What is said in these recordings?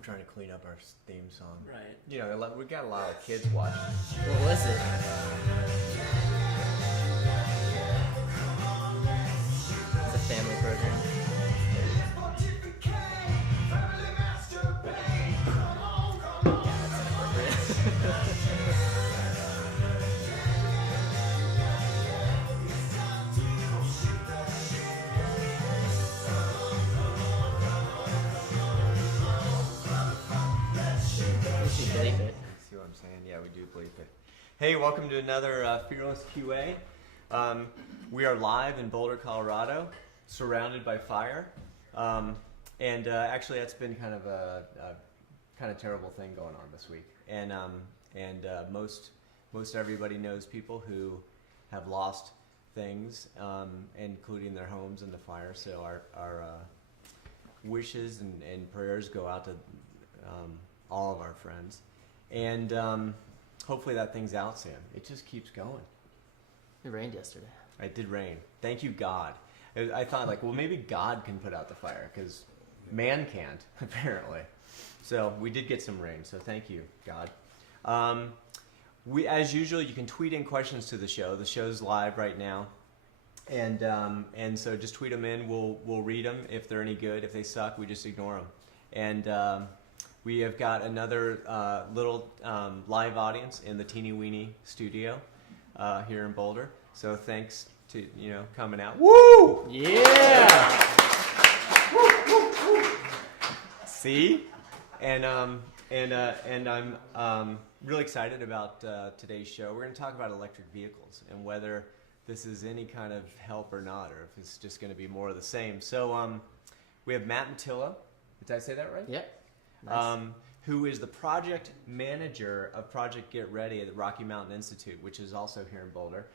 We're trying to clean up our theme song. Right. You know, we got a lot of kids watching. What was it? It's a family program. Yeah, that's inappropriate. We should bleep it. See what I'm saying? Yeah, we do bleep it. Hey, welcome to another Fearless QA. We are live in Boulder, Colorado, surrounded by fire. Actually, that's been kind of a terrible thing going on this week. And most everybody knows people who have lost things, including their homes in the fire. So our wishes and prayers go out to all of our friends. And hopefully that thing's out soon. It just keeps going. It rained yesterday. It did rain. Thank you, God. I thought, well, maybe God can put out the fire, because man can't, apparently. So we did get some rain, so thank you, God. As usual, you can tweet in questions to the show. The show's live right now. And so just tweet them in. We'll read them. If they're any good. If they suck, we just ignore them. And we have got another little live audience in the Teeny Weeny studio here in Boulder. So thanks to coming out. Woo! Yeah. See, and I'm really excited about today's show. We're going to talk about electric vehicles and whether this is any kind of help or not, or if it's just going to be more of the same. So we have Matt Mattila. Did I say that right? Yep. Nice. Who is the project manager of Project Get Ready at the Rocky Mountain Institute, which is also here in Boulder.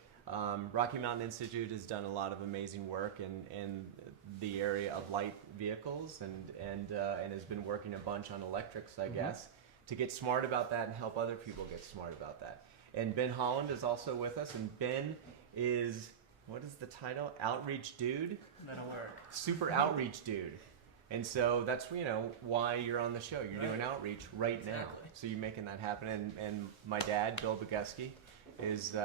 Rocky Mountain Institute has done a lot of amazing work in the area of light vehicles and has been working a bunch on electrics, I guess, to get smart about that and help other people get smart about that. And Ben Holland is also with us, and Ben is, what is the title? Outreach Dude? That'll work. Super Outreach Dude. And so that's why you're on the show. You're doing outreach right now. So you're making that happen. And my dad, Bill Boguski, is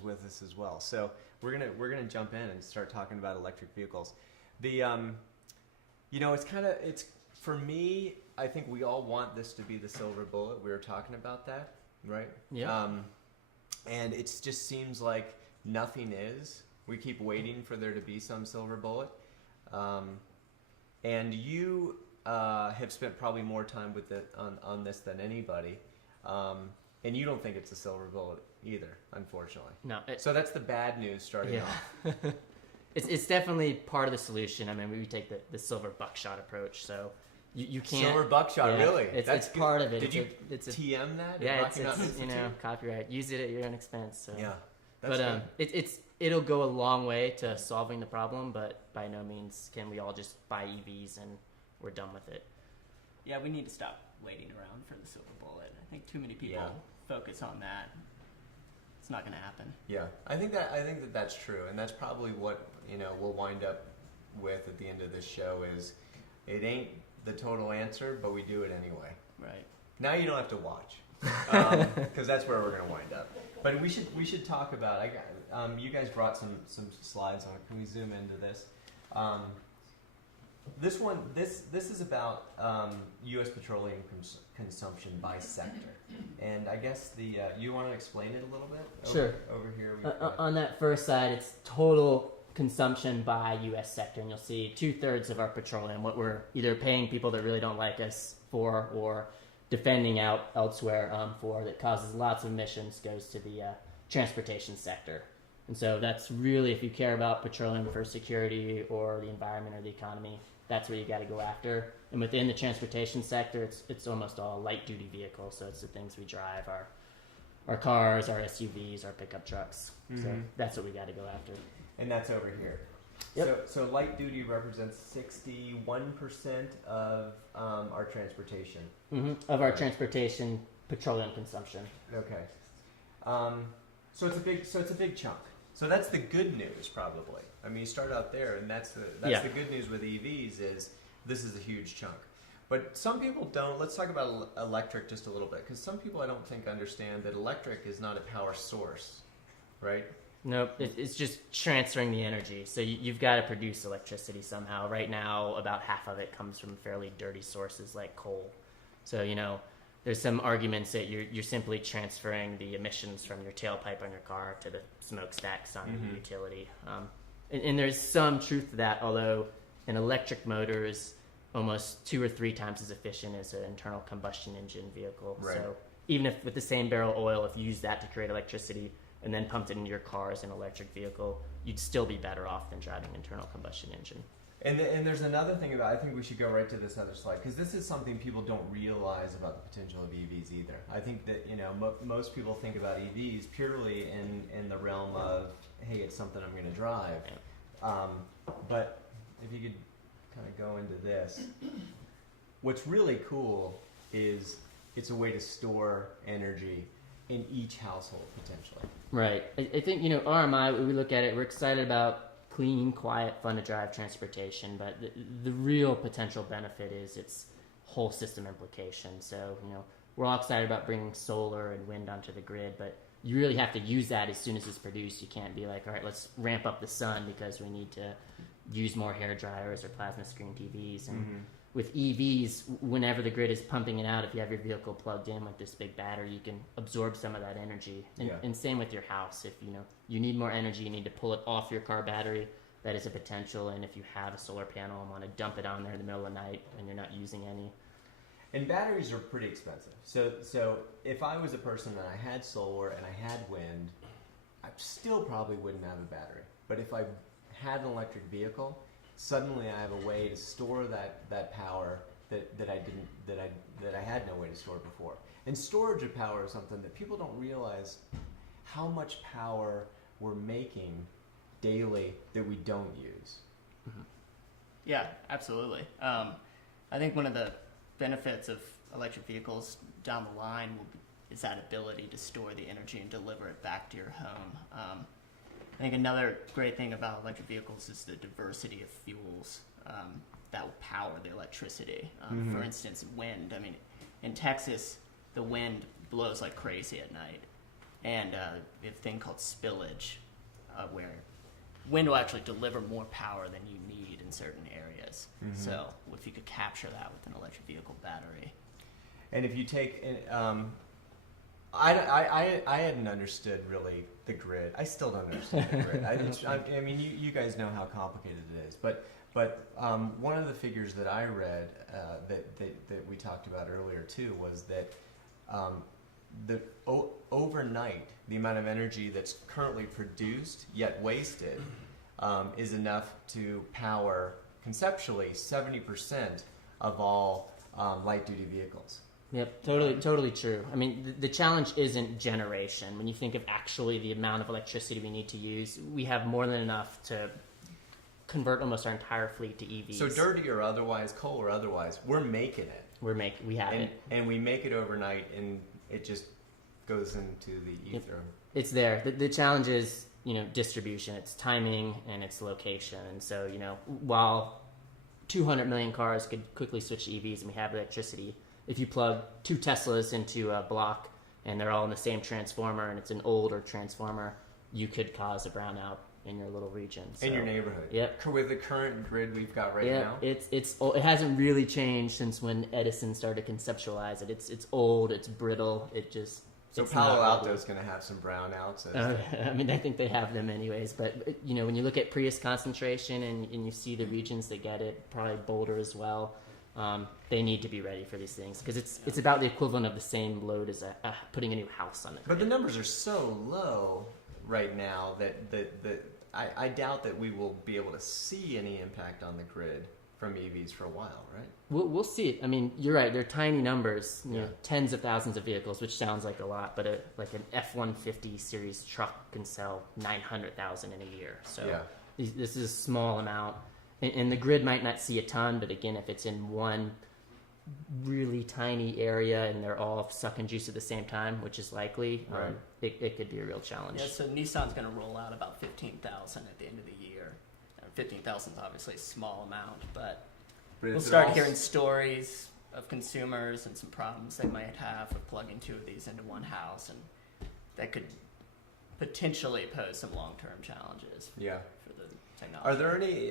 with us as well. So we're gonna jump in and start talking about electric vehicles. The it's for me. I think we all want this to be the silver bullet. We were talking about that, right? Yeah. And it just seems like nothing is. We keep waiting for there to be some silver bullet. And you have spent probably more time with it on this than anybody, and you don't think it's a silver bullet either, unfortunately. No. So that's the bad news starting off. It's definitely part of the solution. I mean, we take the silver buckshot approach. So you can't silver buckshot, really? It's part of it. Did you TM that? Yeah, it's copyright. Use it at your own expense. So. Yeah, that's good. It'll go a long way to solving the problem, but by no means can we all just buy EVs and we're done with it. Yeah, we need to stop waiting around for the silver bullet. I think too many people focus on that. It's not going to happen. Yeah, I think that's true, and that's probably what we'll wind up with at the end of this show. Is it ain't the total answer, but we do it anyway. Right. Now you don't have to watch, because that's where we're going to wind up. But we should talk about. You guys brought some slides on. Can we zoom into this? This is about U.S. petroleum consumption by sector, and I guess you want to explain it a little bit? Sure. Over here. On that first side, it's total consumption by U.S. sector, and you'll see 2/3 of our petroleum, what we're either paying people that really don't like us for, or defending out elsewhere for, that causes lots of emissions, goes to the transportation sector. And so that's really, if you care about petroleum for security or the environment or the economy, that's where you got to go after. And within the transportation sector, it's almost all light duty vehicles. So it's the things we drive, our cars, our SUVs, our pickup trucks. Mm-hmm. So that's what we got to go after. And that's over here. Yep. So light duty represents 61% of our transportation. Mm-hmm. Of our transportation petroleum consumption. Okay. So it's a big chunk. So that's the good news, probably. I mean, you start out there, and that's the good news with EVs is this is a huge chunk. But some people don't. Let's talk about electric just a little bit, because some people I don't think understand that electric is not a power source, right? Nope, it's just transferring the energy. So you've got to produce electricity somehow. Right now, about half of it comes from fairly dirty sources like coal. So, there's some arguments that you're simply transferring the emissions from your tailpipe on your car to the smokestacks on your utility. And there's some truth to that, although an electric motor is almost 2 or 3 times as efficient as an internal combustion engine vehicle. Right. So even if with the same barrel of oil, if you use that to create electricity and then pumped it into your car as an electric vehicle, you'd still be better off than driving an internal combustion engine. And there's another thing about, I think we should go right to this other slide, because this is something people don't realize about the potential of EVs either. I think that, most people think about EVs purely in the realm of, hey, it's something I'm going to drive. But if you could kind of go into this, what's really cool is it's a way to store energy in each household potentially. Right. I think, RMI, we look at it, we're excited about clean, quiet, fun to drive transportation, but the real potential benefit is its whole system implication. So, we're all excited about bringing solar and wind onto the grid, but you really have to use that as soon as it's produced. You can't be like, all right, let's ramp up the sun because we need to use more hair dryers or plasma screen TVs. And with EVs, whenever the grid is pumping it out, if you have your vehicle plugged in with this big battery, you can absorb some of that energy. And same with your house. If you need more energy, you need to pull it off your car battery. That is a potential. And if you have a solar panel and want to dump it on there in the middle of the night and you're not using any. And batteries are pretty expensive. So if I was a person and I had solar and I had wind, I still probably wouldn't have a battery. But if I had an electric vehicle, suddenly I have a way to store that power that I had no way to store before. And storage of power is something that people don't realize how much power we're making daily that we don't use. Mm-hmm. Yeah, absolutely. I think one of the benefits of electric vehicles down the line is that ability to store the energy and deliver it back to your home. I think another great thing about electric vehicles is the diversity of fuels that will power the electricity. For instance, wind. I mean, in Texas, the wind blows like crazy at night. And we have a thing called spillage, where wind will actually deliver more power than you need in certain areas. So if you could capture that with an electric vehicle battery. And if you take... I hadn't understood really the grid. I still don't understand the grid. I mean, you guys know how complicated it is. But one of the figures that I read that we talked about earlier too was that overnight the amount of energy that's currently produced yet wasted is enough to power conceptually 70% of all light duty vehicles. Yep, totally true. I mean, the challenge isn't generation. When you think of actually the amount of electricity we need to use, we have more than enough to convert almost our entire fleet to EVs. So dirty or otherwise, coal or otherwise, we're making it. We have it. And we make it overnight, and it just goes into the ether. Yep. It's there. The challenge is, distribution. It's timing and it's location. And so, while 200 million cars could quickly switch to EVs and we have electricity, if you plug 2 Teslas into a block and they're all in the same transformer and it's an older transformer, you could cause a brownout in your little region. So, in your neighborhood. Yep. With the current grid we've got right now. It hasn't really changed since when Edison started to conceptualize it. It's old, it's brittle, So Palo Alto is going to have some brownouts. I mean, I think they have them anyways. But, when you look at Prius concentration and you see the regions that get it, probably Boulder as well, they need to be ready for these things because it's about the equivalent of the same load as putting a new house on the grid. But the numbers are so low right now that I doubt that we will be able to see any impact on the grid from EVs for a while, right? We'll see it. I mean, you're right. They're tiny numbers, tens of thousands of vehicles, which sounds like a lot, but like an F-150 series truck can sell 900,000 in a year. So this is a small amount. And the grid might not see a ton, but again, if it's in one really tiny area and they're all sucking juice at the same time, which is likely, it could be a real challenge. Yeah, so Nissan's going to roll out about 15,000 at the end of the year. 15,000 is obviously a small amount, but we'll start hearing stories of consumers and some problems they might have with plugging two of these into one house, and that could potentially pose some long-term challenges Yeah. for the technology. Are there any,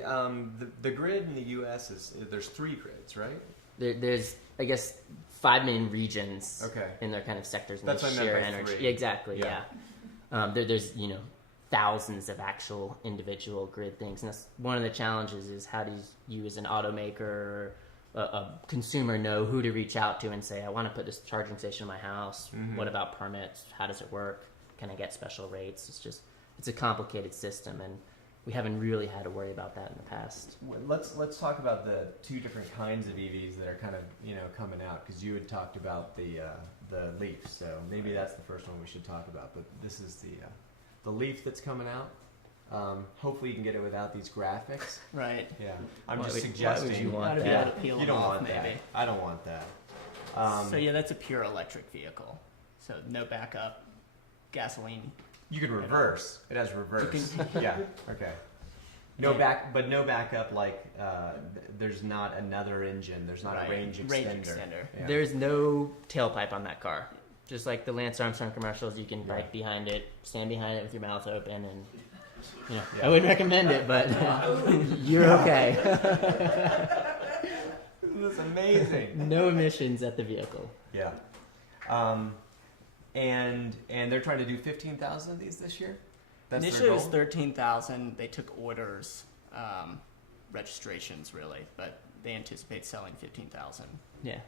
the grid in the U.S. there's 3 grids, right? There's, I guess, 5 main regions Okay. in their kind of sectors, and That's they what I meant share by energy. 3. Yeah, exactly, Yeah. yeah. There's, thousands of actual individual grid things. And that's one of the challenges is how do you as an automaker or a consumer know who to reach out to and say, I want to put this charging station in my house. Mm-hmm. What about permits? How does it work? Can I get special rates? It's a complicated system, and we haven't really had to worry about that in the past. Let's talk about the 2 different kinds of EVs that are kind of coming out, because you had talked about the Leaf, so maybe that's the first one we should talk about. But this is the Leaf that's coming out. Hopefully you can get it without these graphics. Right. Yeah, I'm Why just would- suggesting. why would you want Gotta be that? able to peel You them don't off, want that. maybe. I don't want that. So yeah, that's a pure electric vehicle. So no backup, gasoline. You can reverse. It has reverse. You Yeah. Okay. No backup. Like there's not another engine. There's not Right. a range extender. Range extender. Yeah. There's no tailpipe on that car. Just like the Lance Armstrong commercials, you can Yeah. bike behind it, stand behind it with your mouth open, and Yeah. I wouldn't recommend it, but you're okay. That's amazing. No emissions at the vehicle. Yeah. And they're trying to do 15,000 of these this year. That's Initially it their was goal? 13,000. They took orders, registrations really, but they anticipate selling 15,000. Yeah.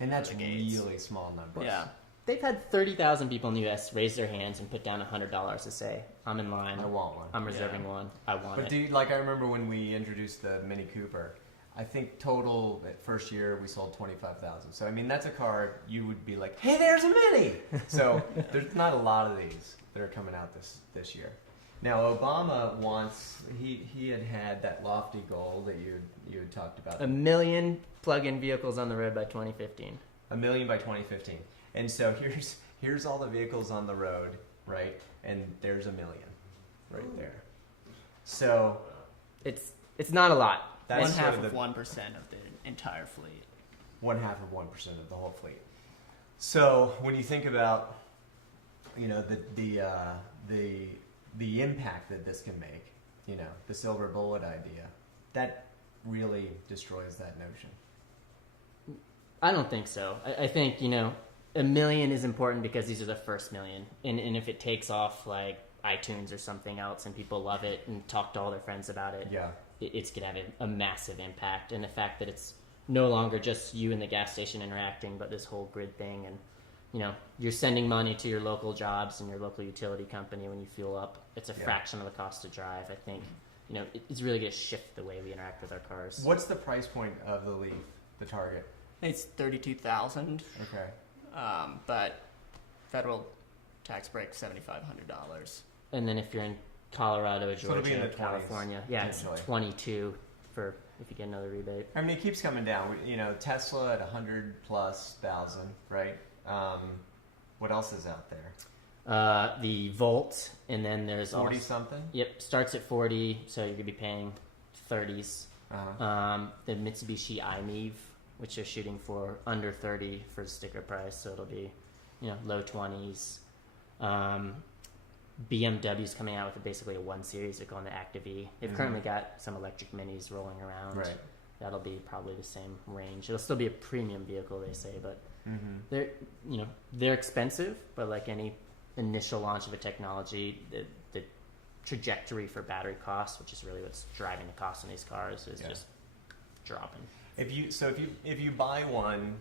And that's the gates. really small numbers. Yeah. They've had 30,000 people in the U.S. raise their hands and put down $100 to say, I'm in line. I want one. I'm reserving one. I want But it. dude, like I remember when we introduced the Mini Cooper, I think total at first year we sold 25,000. So I mean that's a car you would be like, hey, there's a Mini. So there's not a lot of these that are coming out this year. Now Obama wants he had that lofty goal that you had talked about. 1 million plug-in vehicles on the road by 2015. 1 million by 2015. And so here's all the vehicles on the road, right? And there's 1 million right there. So It's not a lot. that's One half sort of the 1% of the entire fleet. 1/2 of 1% of the whole fleet. So when you think about, the impact that this can make, the silver bullet idea, that really destroys that notion. I don't think so. I think, 1 million is important because these are the first million. And if it takes off like iTunes or something else and people love it and talk to all their friends about it, Yeah. it's going to have a massive impact. And the fact that it's no longer just you and the gas station interacting, but this whole grid thing. And, you're sending money to your local jobs and your local utility company when you fuel up. It's a Yeah. fraction of the cost to drive. I think, it's really going to shift the way we interact with our cars. What's the price point of the Leaf, the Target? I think it's 32,000, Okay. but federal tax break $7,500. And then if you're in Colorado, So it'll be in Georgia, the 20s, California, yeah, it's potentially. 22 for if you get another rebate. I mean, it keeps coming down. Tesla at 100,000+, right? What else is out there? The Volt, and then there's 40 also, something? yep, starts at 40, so you're gonna be paying 30s. Uh-huh. The Mitsubishi iMeave, which they're shooting for under 30 for the sticker price, so it'll be, low 20s. BMW's coming out with basically a 1 Series. They're going to Active E. They've Mhm. currently got some electric minis rolling around. Right. That'll be probably the same range. It'll still be a premium vehicle, they say, but Mm-hmm. they're expensive. But like any initial launch of a technology, the trajectory for battery costs, which is really what's driving the cost on these cars, is Yeah. just dropping. If you buy one,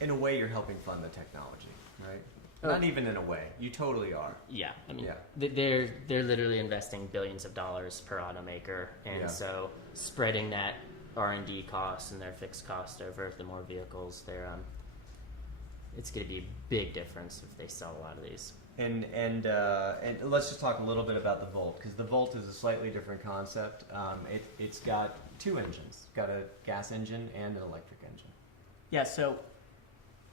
in a way you're helping fund the technology, right? Oh. Not even in a way. You totally are. Yeah, I mean, Yeah. they're literally investing billions of dollars per automaker, and Yeah. so spreading that R&D cost and their fixed cost over the more vehicles, it's going to be a big difference if they sell a lot of these. And let's just talk a little bit about the Volt, because the Volt is a slightly different concept. It's got 2 engines. It's got a gas engine and an electric engine. Yeah, so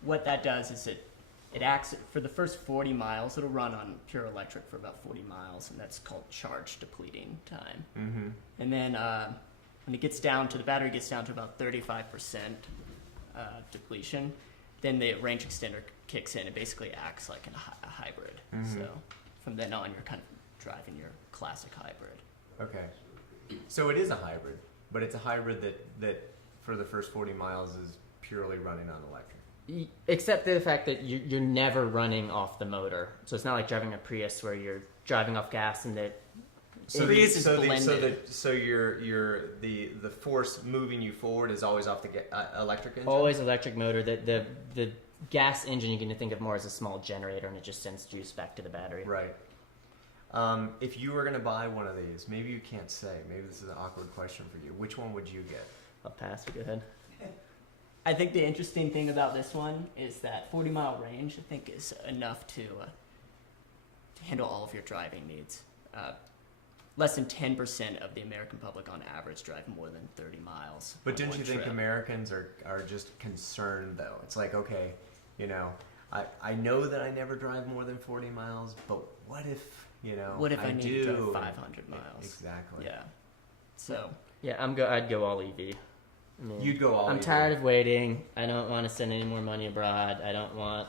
what that does is it acts for the first 40 miles. It'll run on pure electric for about 40 miles, and that's called charge depleting time. Mm-hmm. And then when it gets down to the battery gets down to about 35% depletion, then the range extender kicks in. It basically acts like a hybrid. So from then on, you're kind of driving your classic hybrid. Okay. So it is a hybrid, but it's a hybrid that for the first 40 miles is purely running on electric. Except for the fact that you're never running off the motor. So it's not like driving a Prius where you're driving off gas and the Prius is blended. So the force moving you forward is always off the electric engine? Always electric motor. The gas engine you can think of more as a small generator, and it just sends juice back to the battery. Right. If you were going to buy one of these, maybe you can't say. Maybe this is an awkward question for you. Which one would you get? I'll pass. Go ahead. I think the interesting thing about this one is that 40-mile range, I think, is enough to handle all of your driving needs. Less than 10% of the American public on average drive more than 30 miles. But on don't one you think trip. Americans are just concerned, though? It's like, okay, I know that I never drive more than 40 miles, but what if, What if I need do? to drive 500 miles? Exactly. Yeah. So. Yeah, I'd go all EV. I mean, You'd go all I'm EV. tired of waiting. I don't want to send any more money abroad. I don't want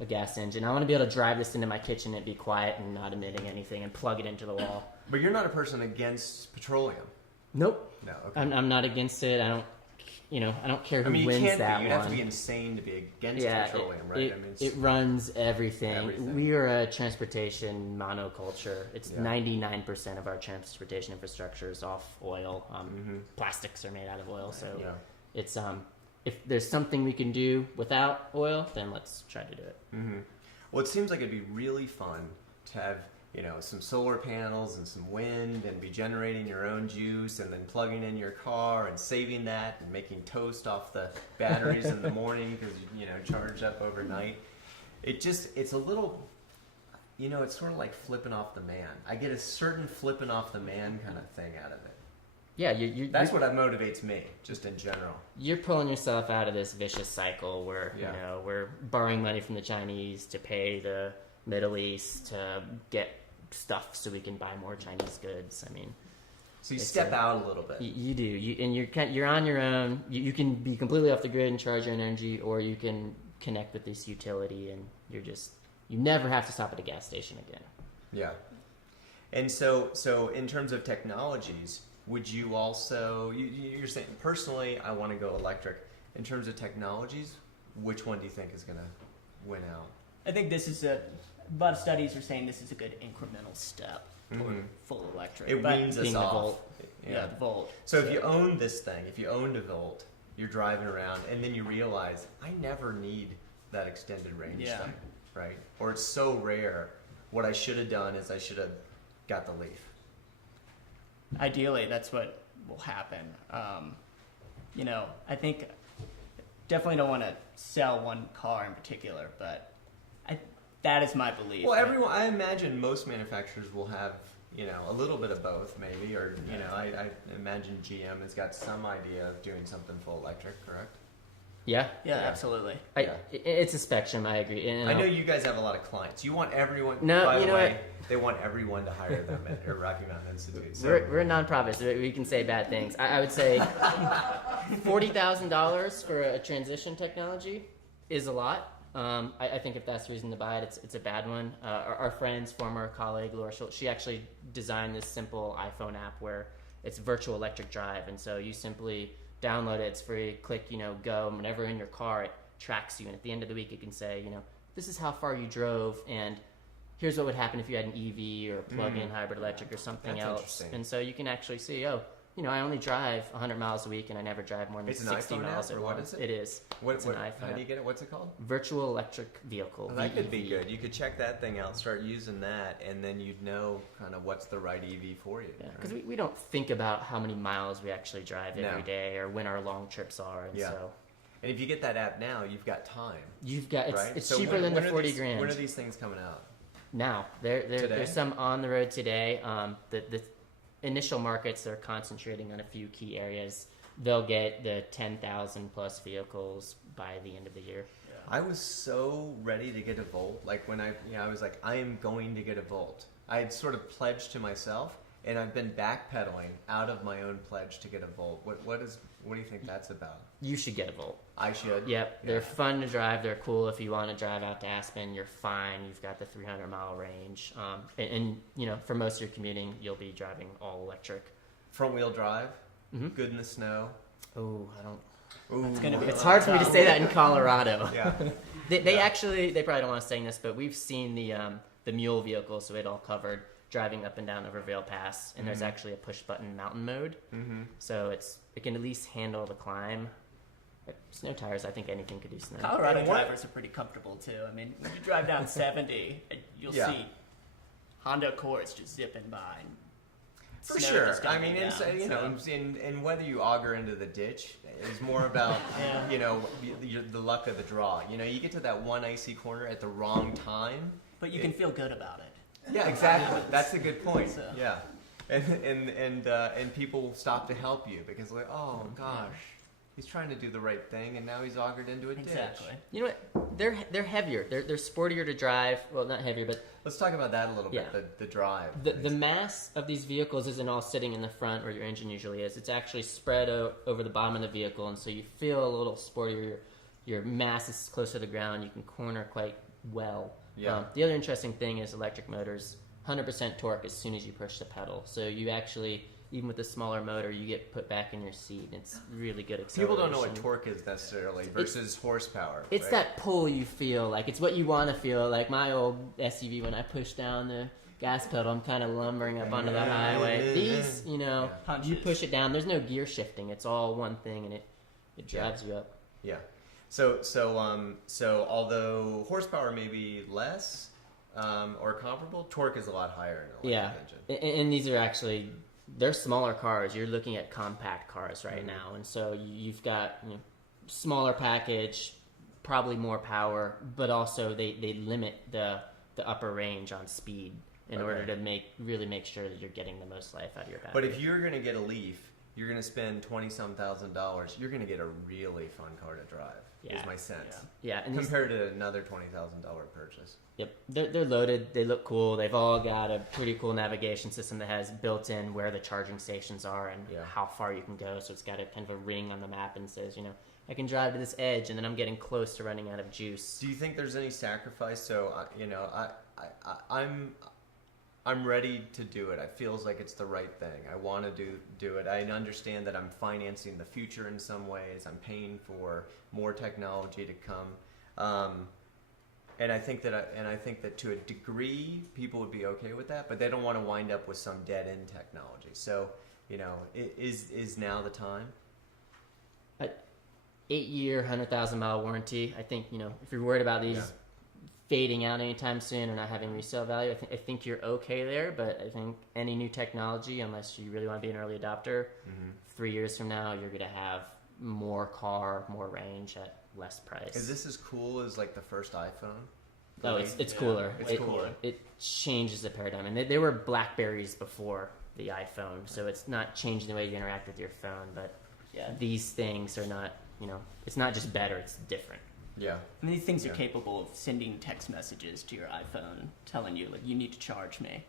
a gas engine. I want to be able to drive this into my kitchen and be quiet and not emitting anything and plug it into the wall. But you're not a person against petroleum. Nope. No. Okay. I'm not against it. I don't care who you wins can't that be. You'd one. have to be insane to be against petroleum, right? It runs everything. Everything. We are a transportation monoculture. It's Yeah. 99% of our transportation infrastructure is off oil. Plastics are made out of oil, so Yeah. it's if there's something we can do without oil, then let's try to do it. Well, it seems like it'd be really fun to have, some solar panels and some wind and be generating your own juice and then plugging in your car and saving that and making toast off the batteries in the morning because, charged up overnight. It's a little, it's sort of like flipping off the man. I get a certain flipping off the man kind of thing out of it. Yeah, That's what motivates me, just in general. You're pulling yourself out of this vicious cycle where we're borrowing money from the Chinese to pay the Middle East to get stuff so we can buy more Chinese goods. I mean, so you step out a little bit. You do, you're on your own. You can be completely off the grid and charge your energy, or you can connect with this utility, and you never have to stop at a gas station again. Yeah, and so in terms of technologies. Would you also, you're saying, personally, I want to go electric. In terms of technologies, which one do you think is going to win out? I think this is a lot of studies are saying this is a good incremental step toward full electric. It weans us being the off. Volt. Yeah, the Volt. So if you own this thing, if you owned a Volt, you're driving around, and then you realize, I never need that extended range thing, right? Or it's so rare. What I should have done is I should have got the Leaf. Ideally, that's what will happen. I think definitely don't want to sell one car in particular, but that is my belief. Well, I imagine most manufacturers will have, a little bit of both, maybe, or I imagine GM has got some idea of doing something full electric, correct? Yeah, absolutely. It's a spectrum. I agree. I know you guys have a lot of clients. You want everyone. No, by you the know way, what? They want everyone to hire them at Rocky Mountain Institute. So. We're a nonprofit, so we can say bad things. I would say $40,000 for a transition technology is a lot. I think if that's the reason to buy it, it's a bad one. Our friend's former colleague, Laura Schultz, she actually designed this simple iPhone app where it's virtual electric drive, and so you simply download it, it's free, click, go, and whenever in your car, it tracks you, and at the end of the week, it can say, this is how far you drove, and here's what would happen if you had an EV or plug-in hybrid electric or something That's else. interesting. And so you can actually see, I only drive 100 miles a week, and I never drive more than It's an 60 iPhone miles app, or at what once. is it? It is. It's an iPhone How do you app. get it? What's it called? Virtual electric vehicle. Well, that could be VEV. good. You could check that thing out, start using that, and then you'd know kind of what's the right EV for you. Yeah, right? because we don't think about how many miles we actually drive every No. day or when our long trips are, and so And if you get that app now, you've got time. you've got right? it's So cheaper than the when are 40 these, grand. When are these things coming out? Now Today? there's some on the road today. The initial markets are concentrating on a few key areas. They'll get the 10,000 plus vehicles by the end of the year. I was so ready to get a Volt. Like when I was like, I am going to get a Volt. I had sort of pledged to myself, and I've been backpedaling out of my own pledge to get a Volt. What do you think that's about? You should get a Volt. I should. Yep, they're fun to drive. They're cool if you want to drive out to Aspen. You're fine. You've got the 300-mile range, and you know, for most of your commuting, you'll be driving all electric. Front wheel drive. Mm-hmm. Good in the snow. Oh, I don't. Ooh. It's hard for me to say that in Colorado. Yeah. They actually, they probably don't want to say this, but we've seen the mule vehicle, so it all covered, driving up and down over Vail Pass, and there's actually a push button mountain mode, so it can at least handle the climb. Snow tires, I think anything could do snow. Colorado drivers are pretty comfortable too. I mean, when you drive down 70, you'll see Honda Accords just zipping by. And For snow sure. just I coming mean, down, it's, you know, and whether you auger into the ditch is more about, you know, the luck of the draw. You know, you get to that one icy corner at the wrong time. But you can feel good about it. Yeah, exactly. That's a good point. So. Yeah. And people will stop to help you because like, oh gosh, he's trying to do the right thing and now he's augered into a ditch. You know what? They're heavier. They're sportier to drive. Well, not heavier, but let's talk about that a little bit. The drive. The mass of these vehicles isn't all sitting in the front where your engine usually is. It's actually spread over the bottom of the vehicle, and so you feel a little sportier. Your mass is close to the ground. You can corner quite well. Yeah. The other interesting thing is electric motors, 100% torque as soon as you push the pedal. So you actually, even with a smaller motor, you get put back in your seat. It's really good acceleration. People don't know what torque is necessarily versus horsepower. It's right? that pull you feel. Like, it's what you want to feel. Like my old SUV, when I push down the gas pedal, I'm kind of lumbering up onto the highway. These, you know, you push it down. There's no gear shifting. It's all one thing, and it drives you up. Yeah. So although horsepower may be less or comparable, torque is a lot higher in an electric engine. And these are actually, they're smaller cars. You're looking at compact cars right now, and so you've got, you know, smaller package, probably more power, but also they limit the upper range on speed in order to really make sure that you're getting the most life out of your battery. But if you're going to get a Leaf, you're going to spend $20,000. You're going to get a really fun car to drive. Is my sense. Yeah, and compared to another $20,000 purchase. Yep, they're loaded. They look cool. They've all got a pretty cool navigation system that has built-in where the charging stations are and how far you can go. So it's got a kind of a ring on the map and says, you know, I can drive to this edge, and then I'm getting close to running out of juice. Do you think there's any sacrifice? So you know, I'm ready to do it. It feels like it's the right thing. I want to do it. I understand that I'm financing the future in some ways. I'm paying for more technology to come. And I think that to a degree, people would be okay with that, but they don't want to wind up with some dead end technology. So, you know, is now the time? 8-year, 100,000-mile warranty. I think, you know, if you're worried about these fading out anytime soon or not having resale value, I think you're okay there. But I think any new technology, unless you really want to be an early adopter, 3 years from now, you're going to have more car, more range at less price. Is this as cool as like the first iPhone? Oh, it's cooler. It's cooler. It changes the paradigm. And they were Blackberries before the iPhone, so it's not changing the way you interact with your phone. But these things are not, you know, it's not just better, it's different. Yeah. I mean, these things are capable of sending text messages to your iPhone telling you, like, you need to charge me,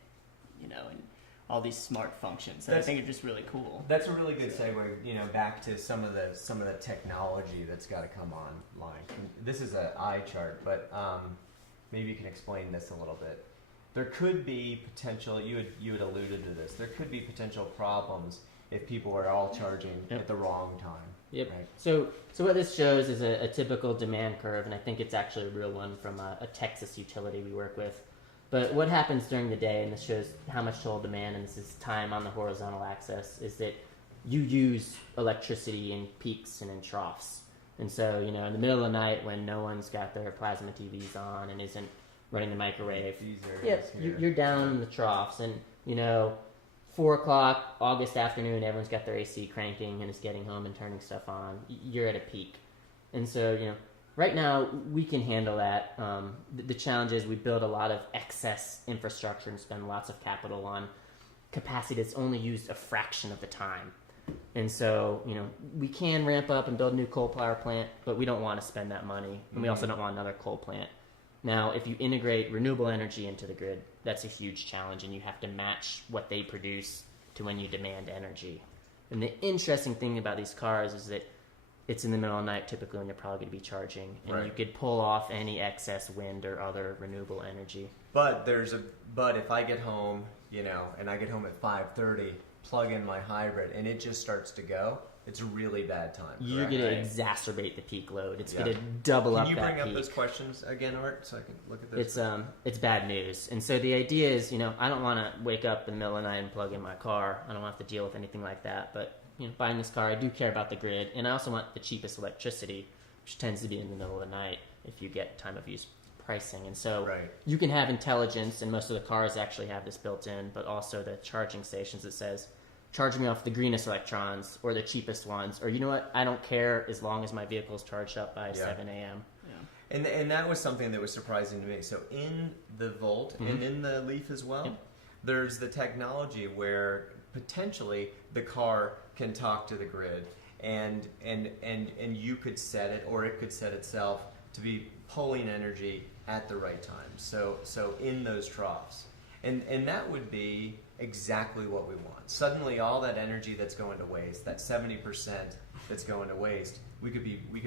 you know, and all these smart functions that I think are just really cool. That's a really good segue, you know, back to some of the technology that's got to come online. This is an eye chart, but maybe you can explain this a little bit. There could be potential. You had alluded to this. There could be potential problems if people are all charging at the wrong time. Yep. Right? So what this shows is a typical demand curve, and I think it's actually a real one from a Texas utility we work with. But what happens during the day, and this shows how much total demand, and this is time on the horizontal axis, is that you use electricity in peaks and in troughs. And so, you know, in the middle of the night when no one's got their plasma TVs on and isn't running the microwave, you're down in the troughs. And, you know, 4 o'clock, August afternoon, everyone's got their AC cranking and is getting home and turning stuff on. You're at a peak. And so, you know, right now we can handle that. The challenge is we build a lot of excess infrastructure and spend lots of capital on capacity that's only used a fraction of the time. And so, you know, we can ramp up and build a new coal power plant, but we don't want to spend that money. And we also don't want another coal plant. Now, if you integrate renewable energy into the grid, that's a huge challenge, and you have to match what they produce to when you demand energy. And the interesting thing about these cars is that it's in the middle of the night typically when you're probably going to be charging, and you could pull off any excess wind or other renewable energy. But if I get home, and I get home at 5:30, plug in my hybrid, and it just starts to go, it's a really bad time. You're going to exacerbate the peak load. It's going to double up that peak. Can you bring up those questions again, Art, so I can look at those? It's bad news. And so the idea is, I don't want to wake up in the middle of the night and plug in my car. I don't have to deal with anything like that. But, buying this car, I do care about the grid. And I also want the cheapest electricity, which tends to be in the middle of the night if you get time of use pricing. And so you can have intelligence, and most of the cars actually have this built in, but also the charging stations that says, charge me off the greenest electrons or the cheapest ones, or I don't care as long as my vehicle is charged up by 7 a.m. Yeah. And that was something that was surprising to me. So in the Volt and in the Leaf as well, there's the technology where potentially the car can talk to the grid, and you could set it, or it could set itself to be pulling energy at the right time. So in those troughs, and that would be exactly what we want. Suddenly, all that energy that's going to waste, that 70% that's going to waste, we could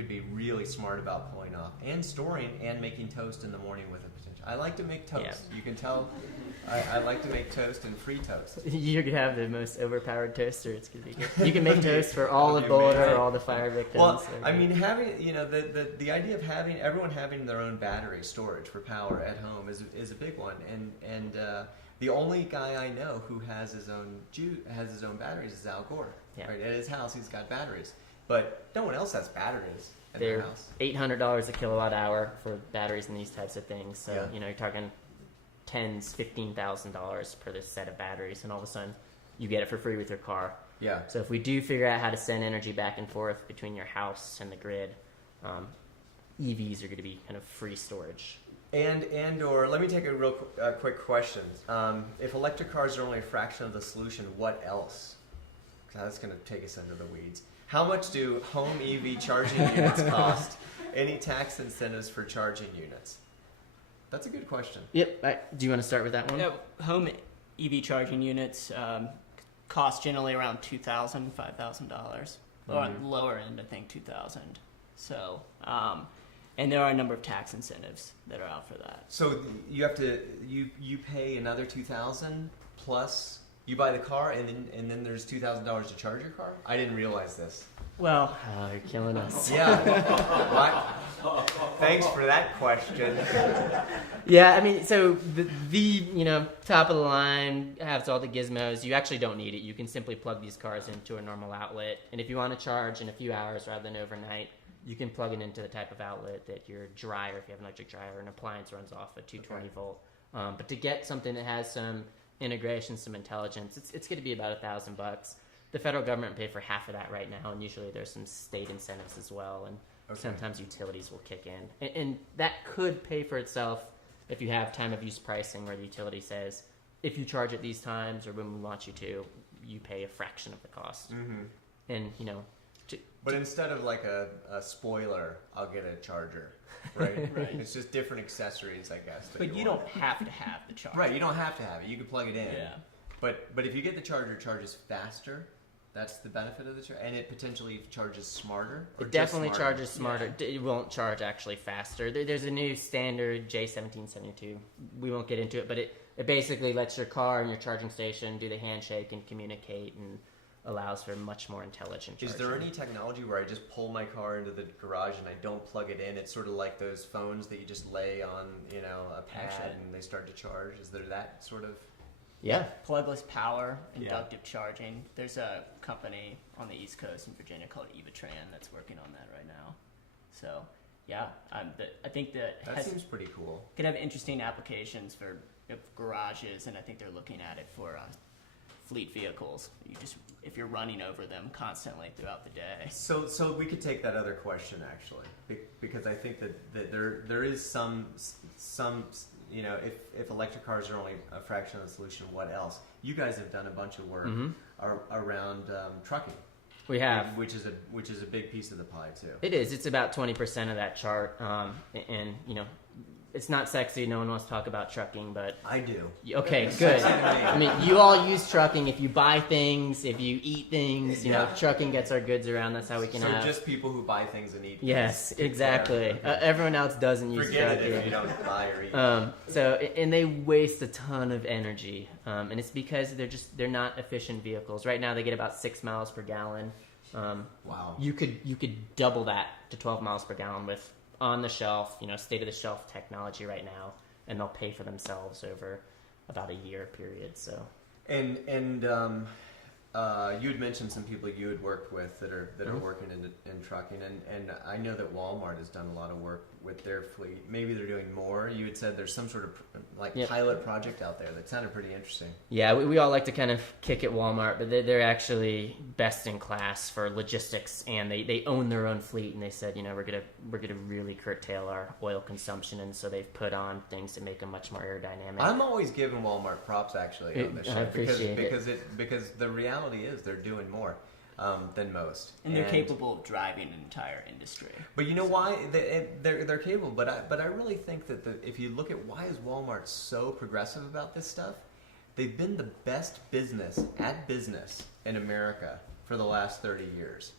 be really smart about pulling off and storing and making toast in the morning with a potential. I like to make toast. Yeah. You can tell. I like to make toast and free toast. You could have the most overpowered toaster. It's gonna be good. You can make toast for all of Boulder, all the fire victims. Well, I mean, having the idea of having everyone having their own battery storage for power at home is a big one, and the only guy I know who has his own batteries is Al Gore. Yeah. Right, at his house, he's got batteries, but no one else has batteries at their house. $800 a kilowatt hour for batteries and these types of things. So you're talking $15,000 per this set of batteries, and all of a sudden you get it for free with your car. Yeah. So if we do figure out how to send energy back and forth between your house and the grid, EVs are going to be kind of free storage. Or let me take a real quick question. If electric cars are only a fraction of the solution, what else? That's going to take us into the weeds. How much do home EV charging units cost? Any tax incentives for charging units? That's a good question. Yep. Do you want to start with that one? Yeah, home EV charging units cost generally around $2,000, $5,000, or on the lower end, I think $2,000. So, and there are a number of tax incentives that are out for that. So you have to you pay another $2,000 plus you buy the car, and then there's $2,000 to charge your car. I didn't realize this. Well, you're killing us. Yeah. Thanks for that question. Yeah, I mean, so the top of the line has all the gizmos. You actually don't need it. You can simply plug these cars into a normal outlet, and if you want to charge in a few hours rather than overnight, you can plug it into the type of outlet that your dryer, if you have an electric dryer, an appliance runs off a 220 volt. But to get something that has some integration, some intelligence, it's going to be about $1,000. The federal government pay for half of that right now, and usually there's some state incentives as well, and sometimes utilities will kick in. And that could pay for itself if you have time of use pricing where the utility says, if you charge at these times or when we want you to, you pay a fraction of the cost. Mm-hmm. And, but instead of like a spoiler, I'll get a charger, right? Right. It's just different accessories, I guess. But you don't have to have the charger. Right, you don't have to have it. You can plug it in. Yeah. But if you get the charger, it charges faster. That's the benefit of the charger. And it potentially charges smarter? It definitely charges smarter. Yeah. It won't charge actually faster. There's a new standard, J1772. We won't get into it, but it basically lets your car and your charging station do the handshake and communicate and allows for much more intelligent charging. Is there any technology where I just pull my car into the garage and I don't plug it in? It's sort of like those phones that you just lay on, a pad and they start to charge. Is there that sort of... Yeah. Plugless power, inductive charging. There's a company on the East Coast in Virginia called Evatran that's working on that right now. So, yeah, I think that seems pretty cool. Could have interesting applications for garages, and I think they're looking at it for fleet vehicles. If you're running over them constantly throughout the day. So we could take that other question actually, because I think that there is some. If electric cars are only a fraction of the solution, what else? You guys have done a bunch of work around trucking. We have, which is a big piece of the pie too. It is. It's about 20% of that chart, and it's not sexy. No one wants to talk about trucking, but I do. okay, good. I mean, you all use trucking. If you buy things, if you eat things, you know, trucking gets our goods around. That's how we can So have. just people who buy things and eat. Yes, things. exactly. Yeah, okay. Everyone else doesn't use Forget trucking. it if you don't buy or eat. And they waste a ton of energy, and it's because they're not efficient vehicles. Right now, they get about 6 miles per gallon. Wow. You could double that to 12 miles per gallon with on the shelf, you know, state of the shelf technology right now, and they'll pay for themselves over about a year period. So. And you had mentioned some people you had worked with that are working in trucking, and I know that Walmart has done a lot of work with their fleet. Maybe they're doing more. You had said there's some sort of pilot project out there that sounded pretty interesting. Yeah, we all like to kind of kick at Walmart, but they're actually best in class for logistics, and they own their own fleet. And they said, you know, we're gonna really curtail our oil consumption, and so they've put on things to make them much more aerodynamic. I'm always giving Walmart props actually on this I show appreciate because the reality is they're doing more than most, and they're capable of driving an entire industry. But you know why they're capable? But I really think that if you look at why is Walmart so progressive about this stuff, they've been the best business in America for the last 30 years.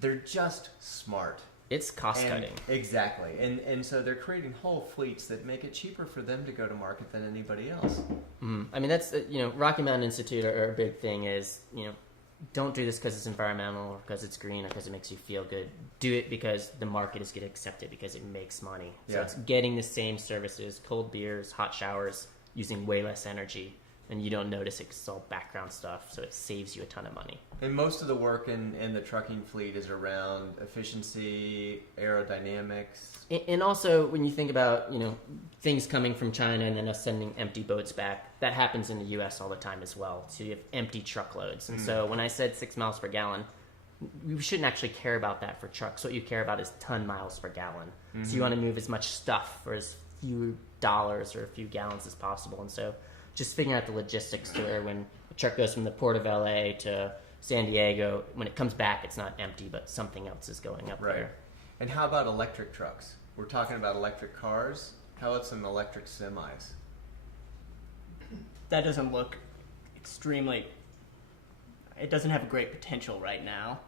They're just smart. It's cost cutting. Exactly. And so they're creating whole fleets that make it cheaper for them to go to market than anybody else. I mean, that's, Rocky Mountain Institute, our big thing is, don't do this because it's environmental or because it's green or because it makes you feel good. Do it because the market is going to accept it because it makes money. So it's getting the same services, cold beers, hot showers, using way less energy. And you don't notice it 'cause it's all background stuff, so it saves you a ton of money. And most of the work in the trucking fleet is around efficiency, aerodynamics. And also, when you think about, things coming from China and then us sending empty boats back, that happens in the U.S. all the time as well. So you have empty truckloads. And so when I said 6 miles per gallon, we shouldn't actually care about that for trucks. What you care about is ton miles per gallon. So you want to move as much stuff for as few dollars or a few gallons as possible. And so just figuring out the logistics to where when a truck goes from the port of LA to San Diego, when it comes back, it's not empty, but something else is going up there. And how about electric trucks? We're talking about electric cars. How about some electric semis? That doesn't look extremely... It doesn't have a great potential right now.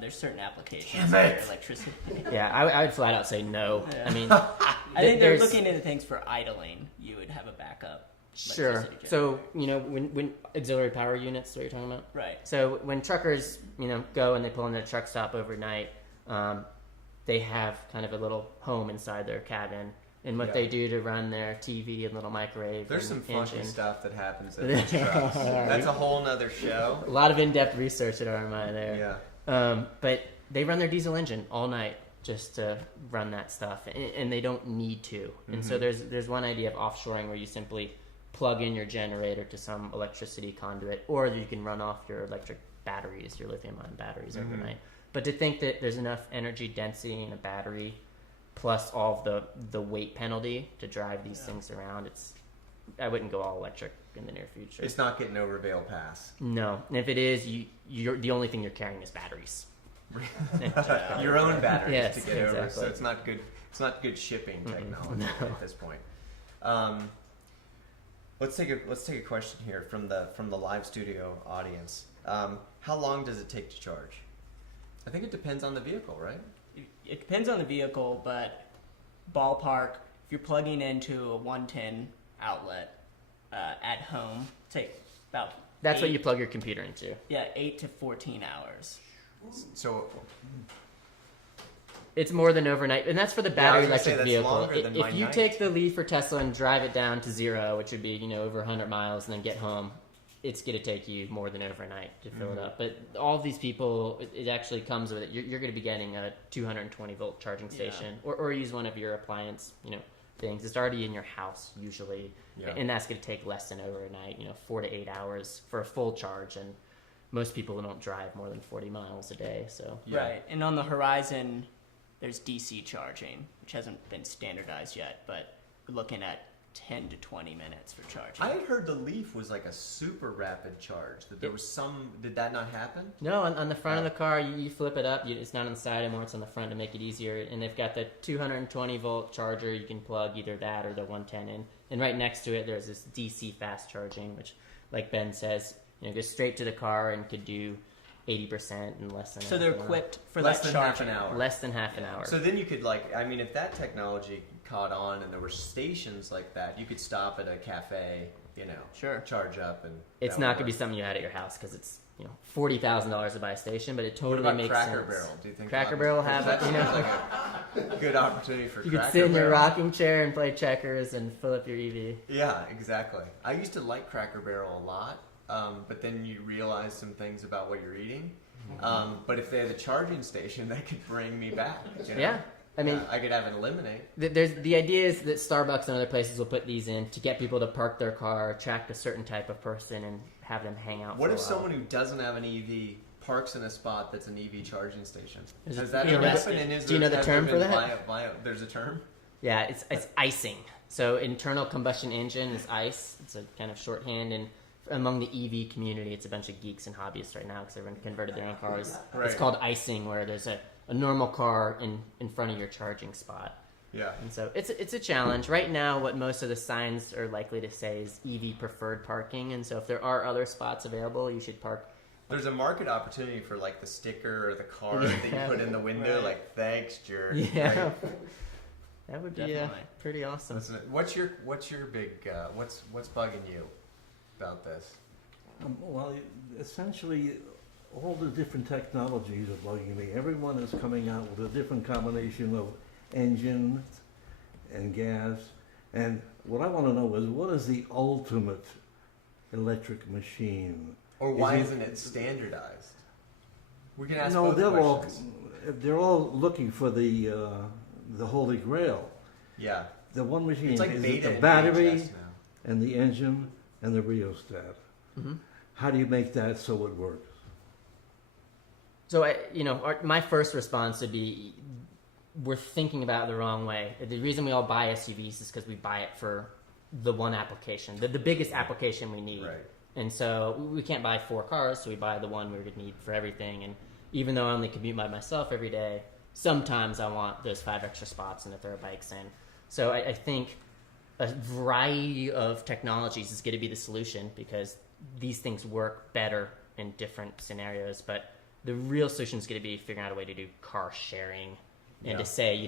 There's certain applications for electricity. Yeah, I would flat out say no. Yeah. I mean... I think they're looking into things for idling. You would have a backup. Sure. So, when auxiliary power units, what you're talking about? Right. So when truckers, go and they pull in their truck stop overnight, they have kind of a little home inside their cabin. And what they do to run their TV and little microwave. There's some funky engine. stuff that happens at these trucks. That's a whole nother show. A lot of in-depth research at RMI there. Yeah. But they run their diesel engine all night just to run that stuff. And they don't need to. And so there's one idea of offshoring where you simply plug in your generator to some electricity conduit, or you can run off your electric batteries, your lithium-ion batteries overnight. But to think that there's enough energy density in a battery, plus all of the weight penalty to drive these things around, I wouldn't go all electric in the near future. It's not getting over Vail Pass. No, and if it is, you're the only thing you're carrying is batteries. Your own batteries Yes, to get over. exactly. So it's not good. It's not good shipping technology at this point. Let's take a question here from the live studio audience. How long does it take to charge? I think it depends on the vehicle, right? It depends on the vehicle, but ballpark, if you're plugging into a 110 outlet at home, take about That's what you plug your computer into. Yeah, 8 to 14 hours. So it's more than overnight, and that's for the battery electric vehicle. Longer than If you take the lead for Tesla and drive it down to zero, which would be over 100 miles, and then get home, it's going to take you more than overnight to fill it up. But all of these people, it actually comes with it. You're going to be getting a 220 volt charging station, or use one of your appliance, things. It's already in your house usually, and that's going to take less than overnight. 4 to 8 hours for a full charge, and most people don't drive more than 40 miles a day. So right, and on the horizon, there's DC charging, which hasn't been standardized yet, but we're looking at 10 to 20 minutes for charging. I had heard the Leaf was like a super rapid charge. That there was some. Did that not happen? No, on the front of the car, you flip it up. It's not on the side anymore. It's on the front to make it easier. And they've got the 220 volt charger. You can plug either that or the 110 in. And right next to it, there's this DC fast charging, which, like Ben says, goes straight to the car and could do 80% in less than. So they're equipped for less that than charging. half an hour. Less than half an hour. So then you could if that technology caught on and there were stations like that, you could stop at a cafe, Sure. charge up, and it's not going to be something you had at your house because it's $40,000 to buy a station, but it totally what about makes Cracker sense. Barrel? Do you think Cracker Barrel will have it? Like a good opportunity for You Cracker could sit in your Barrel. rocking chair and play checkers and fill up your EV. Yeah, exactly. I used to like Cracker Barrel a lot, but then you realize some things about what you're eating. But if they had a charging station, that could bring me back. Yeah. I mean, I could have an lemonade. the idea is that Starbucks and other places will put these in to get people to park their car, attract a certain type of person, and have them hang out. What for if a while. someone who doesn't have an EV parks in a spot that's an EV charging station? Is Has it- that you know, ever that's- happened? And do you know the has there term for been that? There's a term? Yeah, it's icing. So internal combustion engine is ICE. It's a kind of shorthand, and among the EV community, it's a bunch of geeks and hobbyists right now because everyone converted their own cars. Right. It's called icing, where there's a normal car in front of your charging spot. Yeah. And so it's a challenge. Right now, what most of the signs are likely to say is EV preferred parking. And so if there are other spots available, you should park. There's a market opportunity for like the sticker or the card that you put in the window, Right. like thanks, jerk. Yeah. Like, That would be Definitely. pretty awesome. listen, what's your big what's bugging you about this? Well, essentially, all the different technologies are bugging me. Everyone is coming out with a different combination of engine and gas. And what I want to know is, what is the ultimate electric machine? Or why Is it- isn't it standardized? We can ask No, both questions. they're all looking for the holy grail. Yeah. The one machine It's like is beta the and battery VHS now. and the engine and the rheostat. Mm-hmm. How do you make that so it works? So, my first response would be, we're thinking about it the wrong way. The reason we all buy SUVs is because we buy it for the one application, the biggest application we need. Right. And so we can't buy 4 cars, so we buy the one we would need for everything. And even though I only commute by myself every day, sometimes I want those 5 extra spots and to throw bikes in. So I think a variety of technologies is going to be the solution because these things work better in different scenarios. But the real solution is going to be figuring out a way to do car sharing and to say,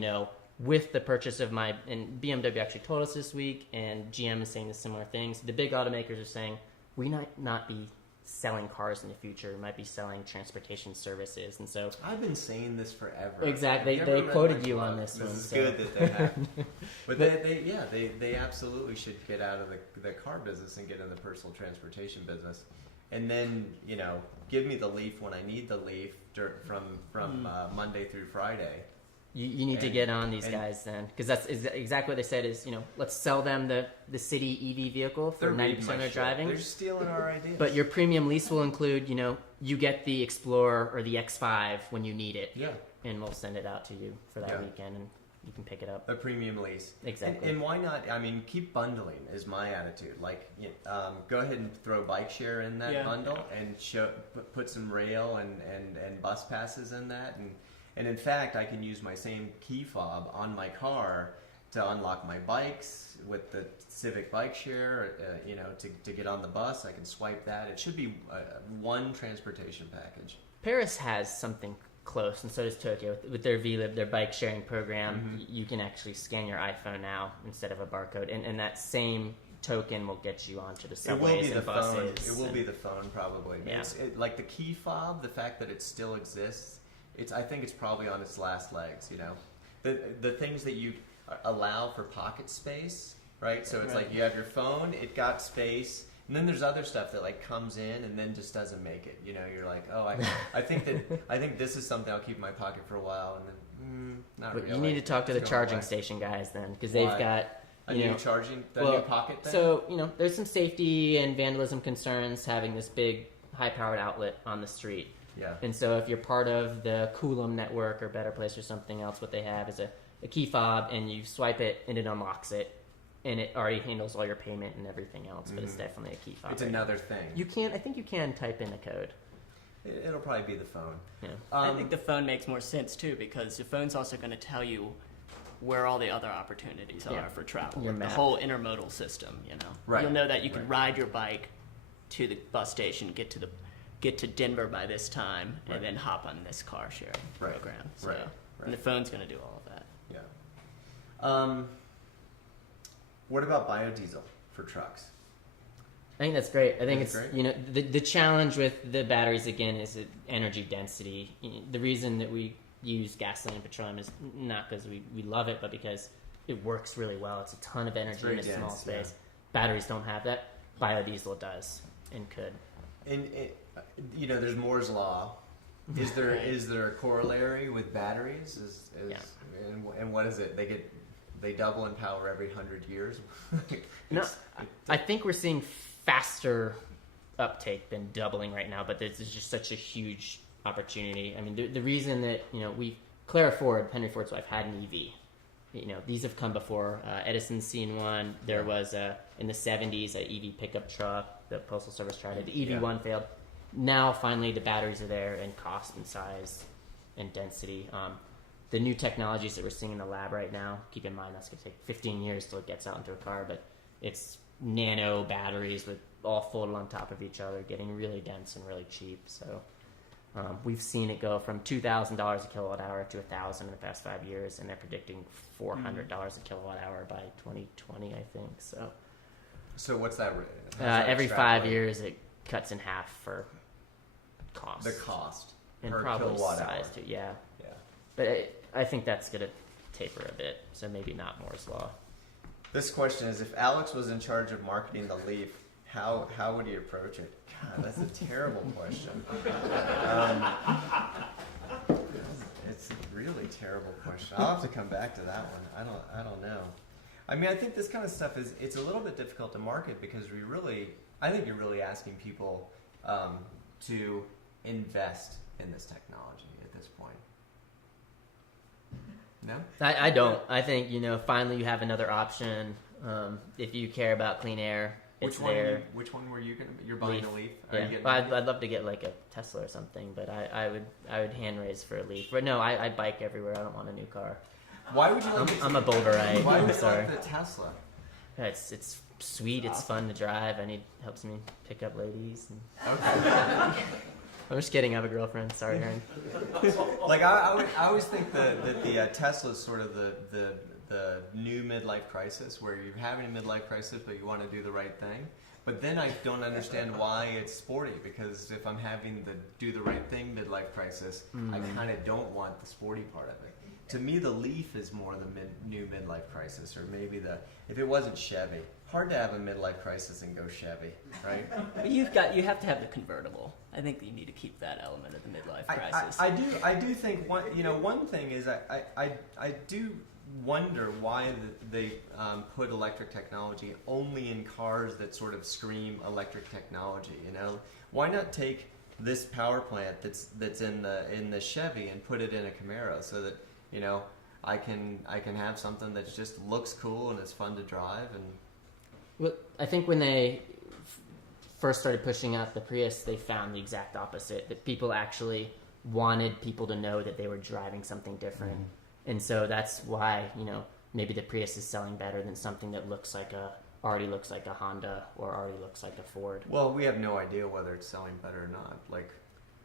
with the purchase of and BMW actually told us this week, and GM is saying the similar things. The big automakers are saying, we might not be selling cars in the future. We might be selling transportation services. And so I've been saying this forever. Exactly. Have you They ever read quoted my you blog? on this one, is so. good that they have. But they absolutely should get out of the car business and get in the personal transportation business. And then, give me the Leaf when I need the Leaf from Monday through Friday. you need to And- get on these and- guys then, because that's exactly what they said is, let's sell them the city EV vehicle for They're 90% reading my of their shit. driving. They're stealing our ideas. But your premium lease will include, you get the Explorer or the X5 when you need it, yeah, and we'll send it out to you for that Yeah. weekend, and you can pick it up. a premium lease. Exactly. And why not? I mean, keep bundling is my attitude. Like, go ahead and throw bike share in that Yeah. bundle and put some rail and bus passes in that. And in fact, I can use my same key fob on my car to unlock my bikes with the Civic bike share. To get on the bus, I can swipe that. It should be one transportation package. Paris has something close, and so does Tokyo. With their VLib, their bike sharing program, you can actually scan your iPhone now instead of a barcode, and that same token will get you onto the It will subways be the and phone. buses. It will and- be the phone, probably. Yeah. Like the key fob, the fact that it still exists. I think it's probably on its last legs. The things that you allow for pocket space, right? So it's Right. like you have your phone, it got space, and then there's other stuff that like comes in and then just doesn't make it. You're like, oh, I think this is something I'll keep in my pocket for a while, and then not But really. you need to talk to the It's going charging away. station guys then, because they've Why? got A you new know, charging, well, new pocket thing. So, there's some safety and vandalism concerns having this big high-powered outlet on the street. yeah. And so if you're part of the Coulomb network or Better Place or something else, what they have is a key fob, and you swipe it and it unlocks it. and it already handles all your payment and everything else. But it's definitely a key fob. It's another thing. I think you can type in a code. It'll probably be the phone. Yeah. I think the phone makes more sense too, because the phone's also going to tell you where all the other opportunities are for travel. Your The map. whole intermodal system, you know. Right. You'll know that you can ride your bike to the bus station, get to Denver by this time, Right. and then hop on this car sharing Right. program. So, Right. and the phone's going to do all of that. Yeah. What about biodiesel for trucks? I think that's great. I think Is it's it great? you know the challenge with the batteries again is energy density. The reason that we use gasoline and petroleum is not because we love it, but because it works really well. It's a ton of energy very in a small dense, space. Batteries don't have that. Biodiesel does and could. And there's Moore's law. Is there a corollary with batteries? Yeah. And what is it? They double in power every 100 years. No, I think we're seeing faster uptake than doubling right now, but there's just such a huge opportunity. I mean, the reason that Clara Ford, Henry Ford's wife, had an EV. These have come before. Edison's seen one. There was in the 70s an EV pickup truck. The Postal Service tried it. The EV one failed. Now finally the batteries are there in cost and size and density. The new technologies that we're seeing in the lab right now, keep in mind that's going to take 15 years till it gets out into a car, but it's nano batteries with all folded on top of each other, getting really dense and really cheap. So we've seen it go from $2,000 a kilowatt hour to $1,000 in the past 5 years, and they're predicting $400 a kilowatt hour by 2020, I think. So what's that? Every 5 years, it cuts in half for cost. The cost and per probably kilowatt size hour. too. Yeah, Yeah. but I think that's going to taper a bit. So maybe not Moore's law. This question is: if Alex was in charge of marketing the Leaf, how would he approach it? God, that's a terrible question. It's a really terrible question. I'll have to come back to that one. I don't know. I mean, I think this kind of stuff it's a little bit difficult to market because I think you're really asking people to invest in this technology at this point. No? I don't. I think finally you have another option. If you care about clean air, it's there. Which one were you gonna? You're buying a Leaf? Are Yeah, you getting well, I'd love to get like a Tesla or something, but I would hand raise for a Leaf. But no, I bike everywhere. I don't want a new car. Why would you like I'm a Boulderite. Why I'm would you sorry. like the Tesla? Yeah, it's sweet. It's fun to drive. Helps me pick up ladies. Okay. I'm just kidding. I have a girlfriend. Sorry, Aaron. Like I always think that the Tesla is sort of the new midlife crisis, where you're having a midlife crisis, but you want to do the right thing. But then I don't understand why it's sporty, because if I'm having the do the right thing midlife crisis, I kind of don't want the sporty part of it. To me, the Leaf is more the new midlife crisis, or maybe if it wasn't Chevy. Hard to have a midlife crisis and go Chevy, right? But you have to have the convertible. I think that you need to keep that element of the midlife crisis. I do think one thing is I do wonder why they put electric technology only in cars that sort of scream electric technology. Why not take this power plant that's in the Chevy and put it in a Camaro so that I can have something that just looks cool and is fun to drive. And Well, I think when they first started pushing out the Prius, they found the exact opposite. That people actually wanted people to know that they were driving something different. And so that's why, maybe the Prius is selling better than something that already looks like a Honda or already looks like a Ford. well, we have no idea whether it's selling better or not. Like,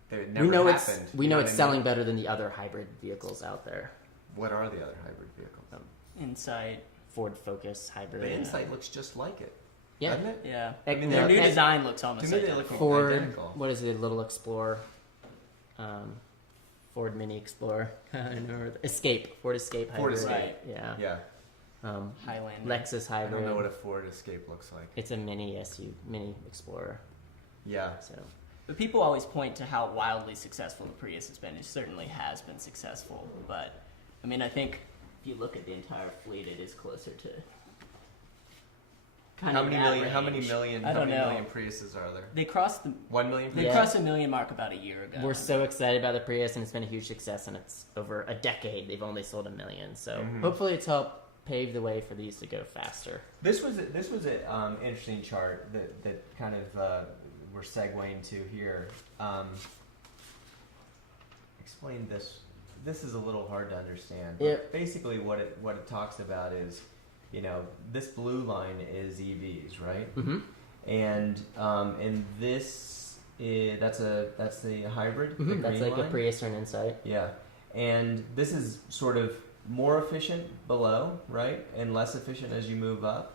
it We never know happened. we know what it's I mean? selling better than the other hybrid vehicles out there. What are the other hybrid vehicles? Insight, Ford Focus hybrid. The Insight looks just like it, Yeah. doesn't it? yeah. I mean, Their they're- new they- design looks almost to me, they identical. look Ford, identical. what is it? Little Explorer, Ford Mini Explorer, I don't know, Escape, Ford Escape Ford hybrid. Escape. Yeah. Yeah, Highlander. Lexus I hybrid. don't know what a Ford Escape looks like. It's a mini SUV, Mini Explorer. Yeah, So But people always point to how wildly successful the Prius has been. It certainly has been successful, but I mean, I think if you look at the entire fleet, it is closer to how many range. million I don't know. Priuses are there? They crossed the 1 million. they Yeah. crossed the million mark about a year ago. we're so excited about the Prius, and it's been a huge success, and it's over a decade. They've only sold 1 million, so Mhm. hopefully it's helped pave the way for these to go faster. This was an interesting chart that kind of we're segueing to here. Explain this. This is a little hard to understand. But Yep. basically, what it talks about is, this blue line is EVs, right? Mm-hmm. And this that's the hybrid. The Mm-hmm. That's green like line? a Prius or an Insight. Yeah, and this is sort of more efficient below, right, and less efficient as you move up.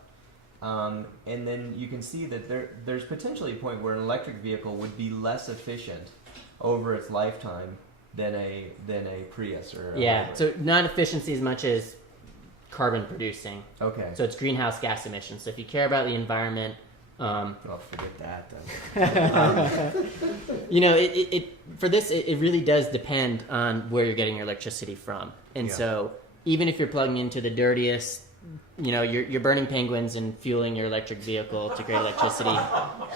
And then you can see that there's potentially a point where an electric vehicle would be less efficient over its lifetime than a Prius or a hybrid. So not efficiency as much as carbon producing. Okay. So it's greenhouse gas emissions. So if you care about the environment, I'll forget that then. it for this it really does depend on where you're getting your electricity from. And Yeah. so even if you're plugging into the dirtiest, you're burning penguins and fueling your electric vehicle to create electricity,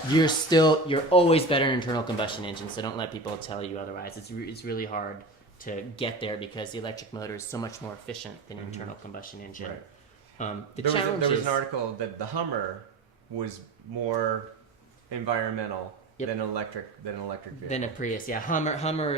you're always better in internal combustion engine. So don't let people tell you otherwise. It's really hard to get there because the electric motor is so much more efficient than internal combustion engine. Right. There There was an article that the Hummer was more environmental Yep. than an electric vehicle. than a Prius. Yeah, Hummer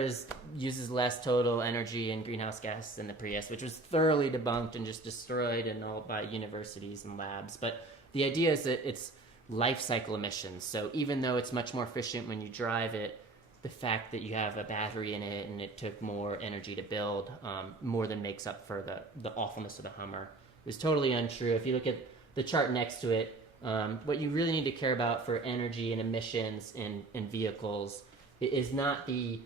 uses less total energy and greenhouse gas than the Prius, which was thoroughly debunked and just destroyed and all by universities and labs. But the idea is that it's life cycle emissions. So even though it's much more efficient when you drive it, the fact that you have a battery in it and it took more energy to build more than makes up for the awfulness of the Hummer is totally untrue. If you look at the chart next to it, what you really need to care about for energy and emissions in vehicles is not the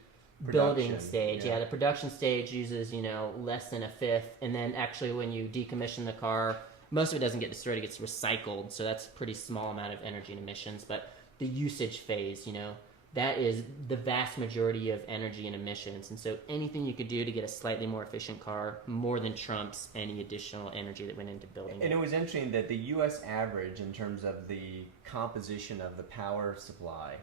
building Production, stage. yeah. The production stage uses, less than a fifth. And then actually when you decommission the car, most of it doesn't get destroyed, it gets recycled. So that's a pretty small amount of energy and emissions. But the usage phase, that is the vast majority of energy and emissions. And so anything you could do to get a slightly more efficient car more than trumps any additional energy that went into building And it. it was interesting that the U.S. average, in terms of the composition of the power supply,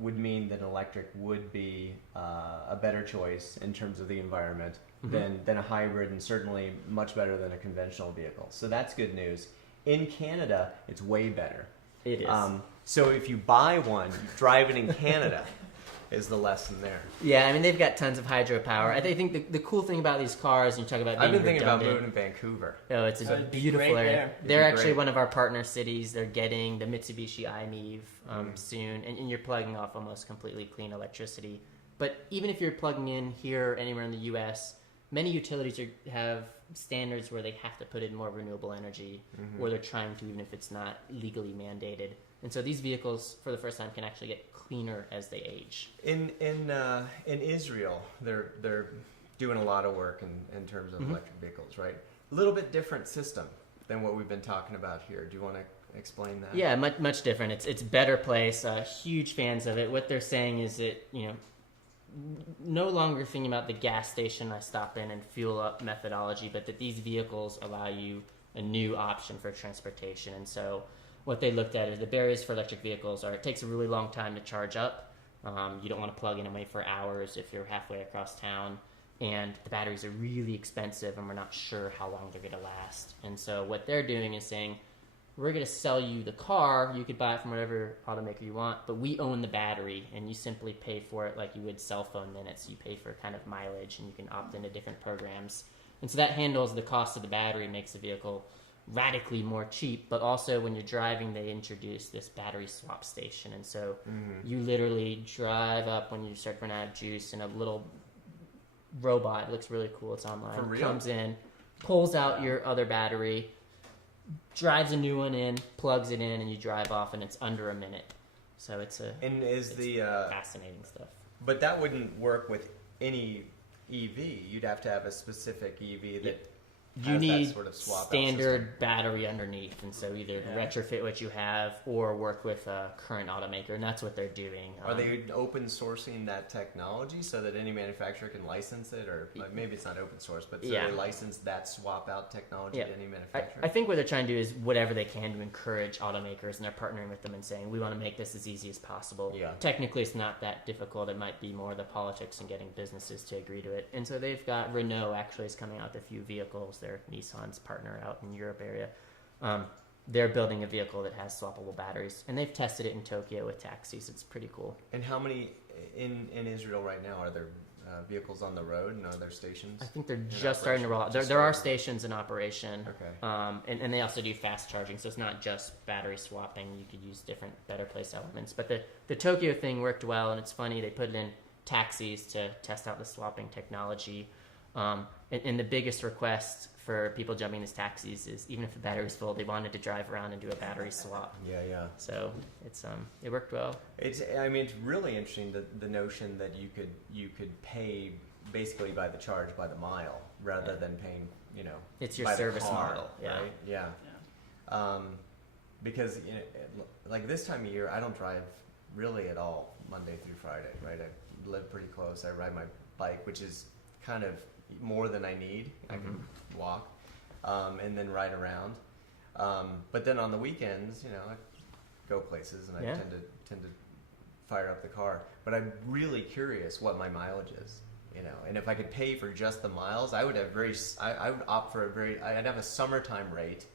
would mean that electric would be a better choice in terms of the environment than a hybrid, and certainly much better than a conventional vehicle. So that's good news. In Canada, it's way better. It is. So if you buy one, drive it in Canada is the lesson there. Yeah, I mean, they've got tons of hydropower. I think the cool thing about these cars, you talk about being I've been thinking about redundant. moving to Vancouver. Oh, it's a It'd be beautiful great area. there. They're It'd be actually great. one of our partner cities. They're getting the Mitsubishi iMEV soon, and you're plugging off almost completely clean electricity. But even if you're plugging in here or anywhere in the U.S., many utilities have standards where they have to put in more renewable energy, or they're trying to, even if it's not legally mandated. And so these vehicles, for the first time, can actually get cleaner as they age. In Israel, they're doing a lot of work in terms of electric vehicles, right? A little bit different system than what we've been talking about here. Do you want to explain that? Yeah, much different. It's better place. Huge fans of it. What they're saying is that no longer thinking about the gas station I stop in and fuel up methodology, but that these vehicles allow you a new option for transportation. And so what they looked at is the barriers for electric vehicles are it takes a really long time to charge up. You don't want to plug in and wait for hours if you're halfway across town. And the batteries are really expensive and we're not sure how long they're going to last. And so what they're doing is saying, we're going to sell you the car. You could buy it from whatever automaker you want, but we own the battery, and you simply pay for it like you would cell phone minutes. You pay for kind of mileage, and you can opt into different programs. And so that handles the cost of the battery, makes the vehicle radically more cheap. But also when you're driving, they introduce this battery swap station. And so you literally drive up when you start running out of juice, and a little robot, it looks really cool, it's online, For real? comes in, pulls out your other battery, drives a new one in, plugs it in, and you drive off, and it's under a minute. So it's fascinating stuff. But that wouldn't work with any EV. You'd have to have a specific EV that You has need that sort of swap out standard system. battery underneath, and so either retrofit what you have or work with a current automaker, and that's what they're doing. Are they open sourcing that technology so that any manufacturer can license it, or maybe it's not open source, but so they license that swap out technology to any manufacturer? I think what they're trying to do is whatever they can to encourage automakers, and they're partnering with them and saying, we want to make this as easy as possible. Yeah. Technically, it's not that difficult. It might be more the politics and getting businesses to agree to it. And so they've got Renault actually is coming out with a few vehicles their Nissan's partner out in Europe area. They're building a vehicle that has swappable batteries, and they've tested it in Tokyo with taxis. It's pretty cool. And how many in Israel right now are there vehicles on the road, and are there stations? I think they're just starting to roll out. There are stations in operation. Okay. And they also do fast charging, so it's not just battery swapping. You could use different better place elements. But the Tokyo thing worked well, and it's funny, they put it in taxis to test out the swapping technology. And the biggest request for people jumping these taxis is, even if the battery's full, they wanted to drive around and do a battery swap. Yeah. So it's it worked well. It's really interesting, the notion that you could pay basically by the charge, by the mile, rather than paying, It's your by the service car, model. Yeah. right? Yeah. Because like this time of year, I don't drive really at all Monday through Friday, right? I live pretty close. I ride my bike, which is kind of more than I need. I can walk and then ride around. But then on the weekends, I go places, and I tend to fire up the car. But I'm really curious what my mileage is, and if I could pay for just the miles, I would have I would opt for I'd have a summertime rate,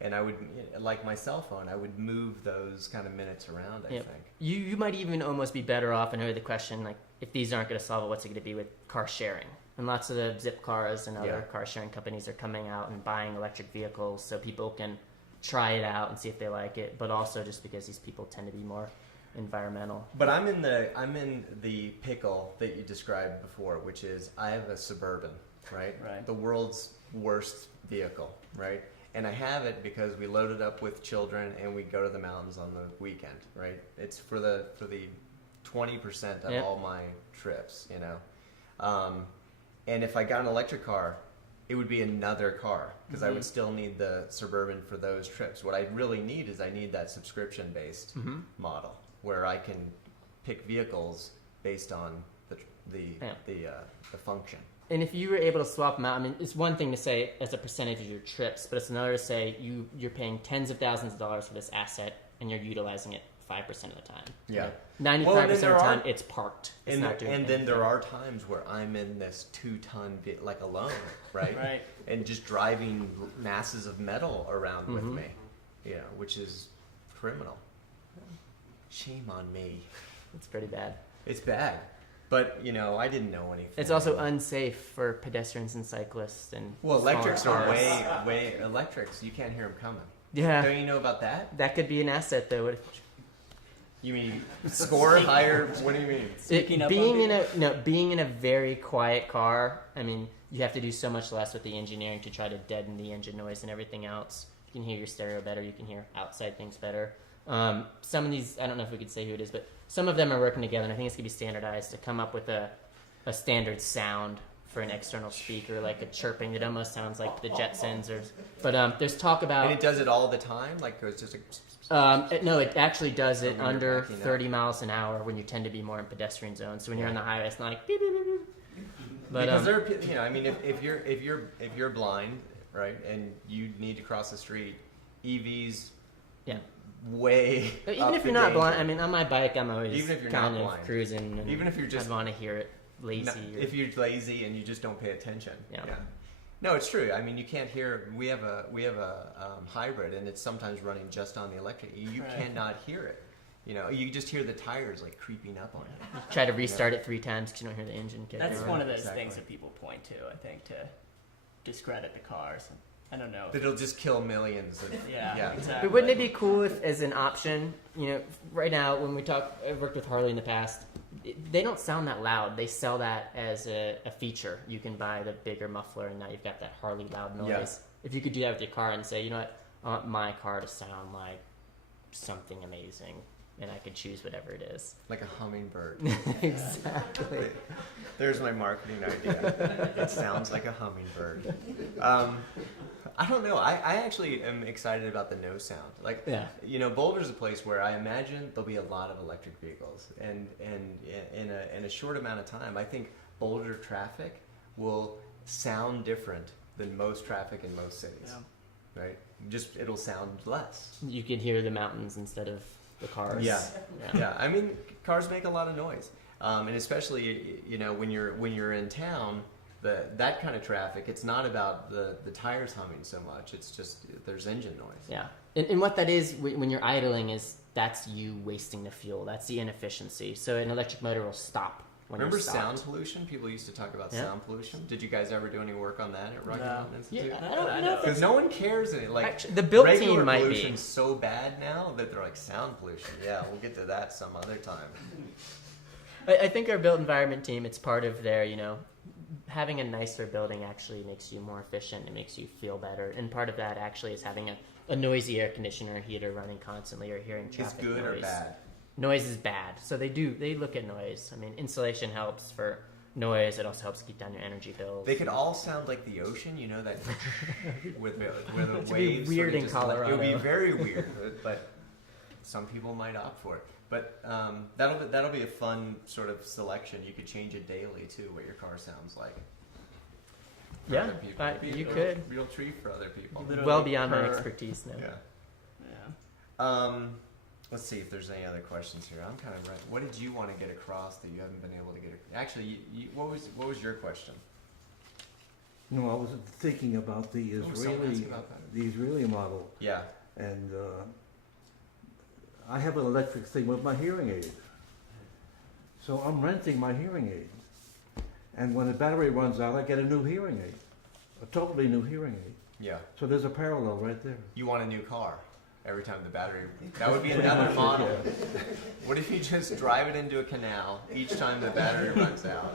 and I would, like my cell phone, I would move those kind of minutes around, I think. You might even almost be better off, and I heard the question, like, if these aren't going to solve it, what's it going to be with car sharing? And lots of the Zip cars and other car sharing companies are coming out and buying electric vehicles so people can try it out and see if they like it, but also just because these people tend to be more environmental. But I'm in the pickle that you described before, which is I have a Suburban, right? Right. The world's worst vehicle, right? And I have it because we load it up with children and we go to the mountains on the weekend, right? It's for the 20% of all my trips, And if I got an electric car, it would be another car because I would still need the Suburban for those trips. What I really need is that subscription-based model where I can pick vehicles based on the function. And if you were able to swap them out, it's one thing to say as a percentage of your trips, but it's another to say you're paying tens of thousands of dollars for this asset and you're utilizing it 5% of the time. Yeah. 95% of the time, it's parked. It's not doing anything. Then there are times where I'm in this 2-ton, alone, right? Right. And just driving masses of metal around with me, which is criminal. Shame on me. It's pretty bad. It's bad. But, I didn't know anything. It's also unsafe for pedestrians and cyclists and electrics smaller are cars. way electrics. You can't hear them coming. Yeah. Don't you know about that? That could be an asset, though. You mean score higher? What do you mean? Being in a very quiet car, you have to do so much less with the engineering to try to deaden the engine noise and everything else. You can hear your stereo better. You can hear outside things better. Some of these, I don't know if we could say who it is, but some of them are working together, and I think it's going to be standardized to come up with a standard sound for an external speaker, like a chirping that almost sounds like the Jetsons. But there's talk about... And it does it all the time? Like it's just no, it actually does it under 30 miles an hour when you tend to be more in pedestrian zones. So when you're on the highway, it's not like beep, beep, beep, beep. But, because if you're blind, right, and you need to cross the street, EVs, way. Even if you're not blind, on my bike, I'm always even if you're kind not of blind, cruising. And even if you're just I want to hear it lazy. If you're lazy and you just don't pay attention. Yeah. No, it's true. You can't hear. We have a hybrid, and it's sometimes running just on the electric. You cannot hear it. You just hear the tires like creeping up on it. You try to restart it 3 times because you don't hear the engine kick. That's on. one of those things that people point to, I think, to discredit the cars. I don't know. It'll just kill millions. Yeah, exactly. But wouldn't it be cool if, as an option, right now when I've worked with Harley in the past, they don't sound that loud. They sell that as a feature. You can buy the bigger muffler, and now you've got that Harley loud noise. Yeah. If you could do that with your car and say, I want my car to sound like something amazing, and I could choose whatever it is. Like a hummingbird. Exactly. There's my marketing idea. It sounds like a hummingbird. I don't know. I actually am excited about the no sound. Boulder's a place where I imagine there'll be a lot of electric vehicles, and in a short amount of time, I think Boulder traffic will sound different than most traffic in most cities. Yeah. Right? Just it'll sound less. You can hear the mountains instead of the cars. Yeah. Cars make a lot of noise, and especially when you're in town, that kind of traffic, it's not about the tires humming so much. It's just there's engine noise. Yeah, and what that is when you're idling is that's you wasting the fuel. That's the inefficiency. So an electric motor will stop when Remember you're stopped. sound pollution? People used to talk about Yeah. sound pollution. Did you guys ever do any work on that at Rocky Mountain Institute? Yeah, I don't know. Because no one cares. Actually, the built regular team might be. pollution's so bad now that they're like sound pollution. Yeah, we'll get to that some other time. I think our built environment team, it's part of their, having a nicer building actually makes you more efficient. It makes you feel better. And part of that actually is having a noisy air conditioner or heater running constantly or hearing Is traffic good noise. or bad? Noise is bad. So they look at noise. I mean, insulation helps for noise. It also helps keep down your energy bills. They could all sound like the ocean, that with the It'd be waves. weird sort of in just Colorado. It would be very weird, but some people might opt for it. But that'll be a fun sort of selection. You could change it daily too, what your car sounds like. For Yeah, other people. It'd be you a could. real treat for other people. Literally well beyond my per- expertise now. Yeah. Let's see if there's any other questions here. I'm kind of right. What did you want to get across that you haven't been able to get? Actually, what was your question? No, I was thinking about the someone asked about that. Israeli model, Yeah. and I have an electric thing with my hearing aid. So I'm renting my hearing aid, and when the battery runs out, I get a new hearing aid, a totally new hearing aid. Yeah. So there's a parallel right there. You want a new car every time the battery. That would be another model. What if you just drive it into a canal each time the battery runs out?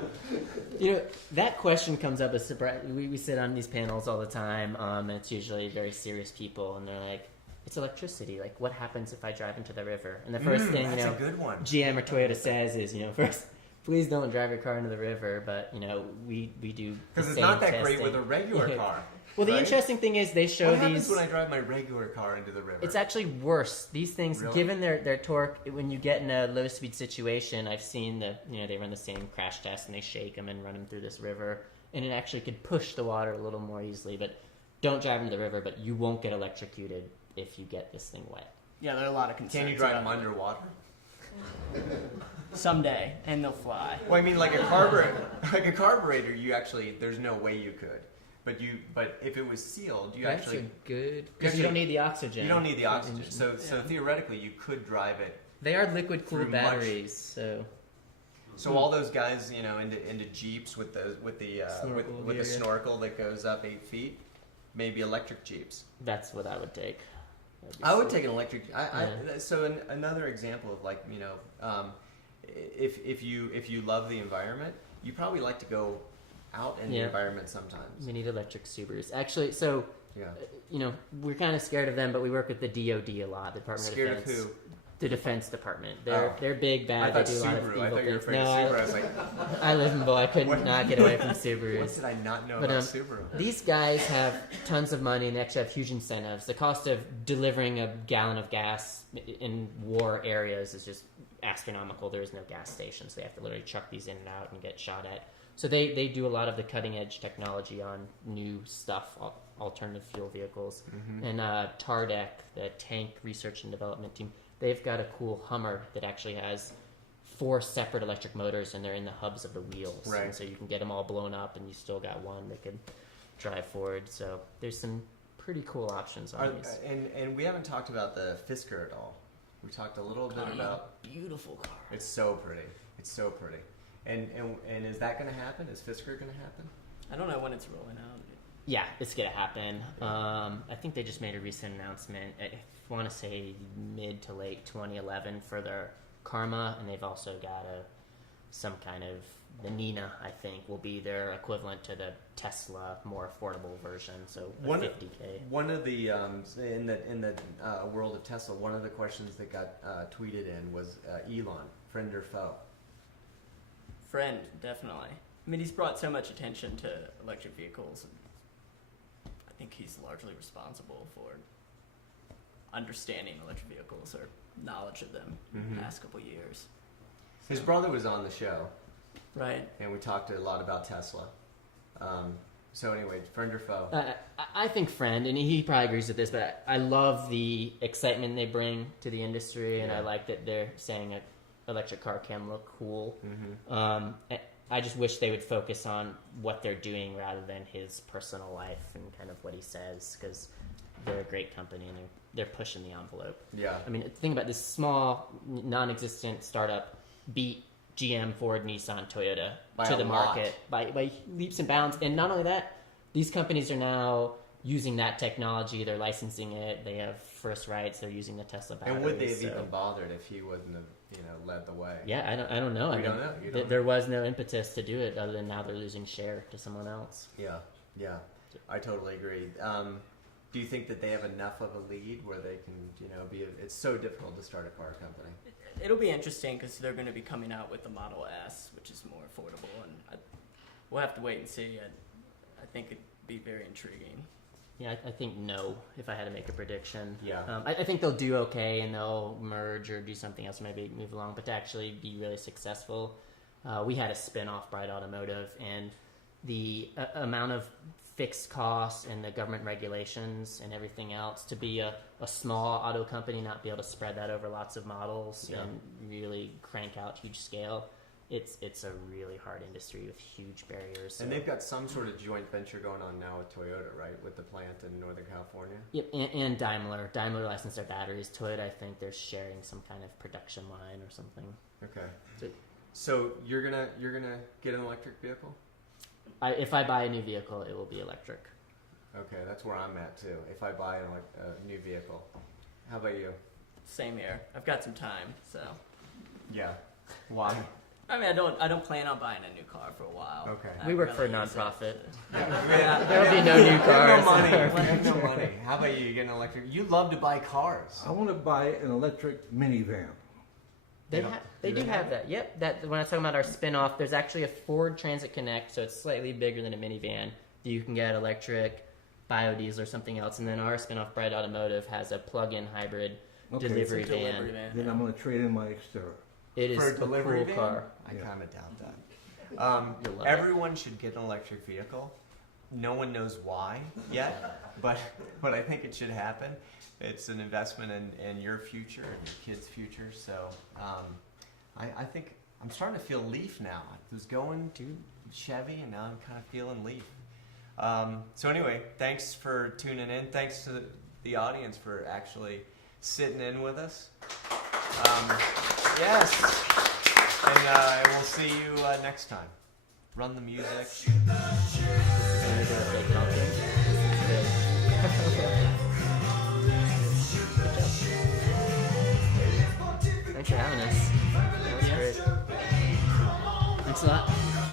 That question comes up as surprise. We sit on these panels all the time, and it's usually very serious people, and they're like, "It's electricity. Like, what happens if I drive into the river?" And the first thing that's a good one. GM or Toyota says is, first, please don't drive your car into the river. But we do Because it's not that great with a regular car. Well, the right? interesting thing is they show What happens these. when I drive my regular car into the river? It's actually worse. These things, Really? given their torque, when you get in a low speed situation, I've seen they run the same crash test and they shake them and run them through this river, and it actually could push the water a little more easily. But don't drive into the river, but you won't get electrocuted if you get this thing wet. Yeah, there are a lot of concerns. Can you drive them about underwater? someday, and they'll fly. Well, I mean, like a carburetor, you actually there's no way you could. But if it was sealed, you That's actually a good because actually- you don't need the oxygen. you don't need the oxygen. engine. So theoretically, you could drive it. They are liquid cooled Through much- batteries, so So all those guys, into Jeeps with the Snorkel with the gear. snorkel that goes up 8 feet, maybe electric Jeeps. that's what I would take. That'd be I would sweet. take an electric. So another example of if you love the environment, you probably like to go out in the Yeah. environment sometimes. We need electric Subarus. Actually, so Yeah. we're kind of scared of them, but we work with the DoD a lot, the Department Scared of of Defense. who? The Defense Department. Oh. They're big, I bad. thought They do a lot of Subaru. evil I thought you were things. afraid No, of Subaru. I was like, I live in Bow. I could What? not get away from what Subarus. did I not know But, about Subaru? These guys have tons of money and they actually have huge incentives. The cost of delivering a gallon of gas in war areas is just astronomical. There is no gas stations. They have to literally truck these in and out and get shot at. So they do a lot of the cutting edge technology on new stuff, alternative fuel vehicles. Mm-hmm. And TARDEC, the tank research and development team, they've got a cool Hummer that actually has 4 separate electric motors, and they're in the hubs of the wheels. Right. And so you can get them all blown up, and you still got one that can drive forward. So there's some pretty cool options on these. And we haven't talked about the Fisker at all. We talked a little bit about. Beautiful car. It's so pretty. It's so pretty. And is that going to happen? Is Fisker going to happen? I don't know when it's rolling out. Yeah, it's gonna happen. I think they just made a recent announcement. I want to say mid to late 2011 for their Karma, and they've also got some kind of the Nina. I think will be their equivalent to the Tesla, more affordable version. So $50K. One of the in the world of Tesla, one of the questions that got tweeted in was Elon, friend or foe? Friend, definitely. I mean, he's brought so much attention to electric vehicles. I think he's largely responsible for understanding electric vehicles or knowledge of them in the past couple years. His brother was on the show, Right. and we talked a lot about Tesla. So anyway, friend or foe? I think friend, and he probably agrees with this, but I love the excitement they bring to the industry, and Yeah. I like that they're saying an electric car can look cool. Mm-hmm. I just wish they would focus on what they're doing rather than his personal life and kind of what he says, because they're a great company and they're pushing the envelope. Yeah. I mean, think about this small, non-existent startup beat GM, Ford, Nissan, Toyota By to a the lot. market by leaps and bounds. And not only that, these companies are now using that technology. They're licensing it. They have first rights. They're using the Tesla batteries. And would they have so- even bothered if he wouldn't have, led the way? Yeah, I don't know. We I mean, don't know. You don't there was no impetus to do it other than now they're losing share to someone else. Yeah, I totally agree. Do you think that they have enough of a lead where they can, it's so difficult to start a car company? It'll be interesting because they're going to be coming out with the Model S, which is more affordable, and we'll have to wait and see. I think it'd be very intriguing. Yeah, I think no, if I had to make a prediction. Yeah. I think they'll do okay and they'll merge or do something else, maybe move along, but to actually be really successful, we had a spin-off, Bright Automotive, and the amount of fixed costs and the government regulations and everything else to be a small auto company, not be able to spread that over lots of models and really crank out huge scale. It's a really hard industry with huge barriers. So. And they've got some sort of joint venture going on now with Toyota, right? With the plant in Northern California. Yep, and Daimler. Daimler licensed their batteries. Toyota, I think they're sharing some kind of production line or something. Okay. So you're gonna get an electric vehicle? If I buy a new vehicle, it will be electric. Okay, that's where I'm at too. If I buy a new vehicle, how about you? Same here. I've got some time, so Yeah. Why? I mean, I don't plan on buying a new car for a while. Okay. We work for a Really easy. nonprofit. Yeah. There'll be no new We cars. have no money. We have no money. How about you? You get an electric? You love to buy cars. I want to buy an electric minivan. They Yeah. they Do do they have have that. Yep. That when I was talking about our spin-off, there's actually a Ford Transit Connect, so it's slightly bigger than a minivan. That you can get electric, biodiesel, or something else. And then our spin-off, Bright Automotive, has a plug-in hybrid Okay. delivery It's a van. delivery van. Then I'm going to trade in my Xterra. It is For a delivery cool van? car. I Yeah. kind of doubt that. You'll love it. Everyone should get an electric vehicle. No one knows why yet, but I think it should happen. It's an investment in your future and your kids' future. So I think I'm starting to feel Leaf now. I was going to Chevy, and now I'm kind of feeling Leaf. So anyway, thanks for tuning in. Thanks to the audience for actually sitting in with us. Yes. And we'll see you next time. Run the music.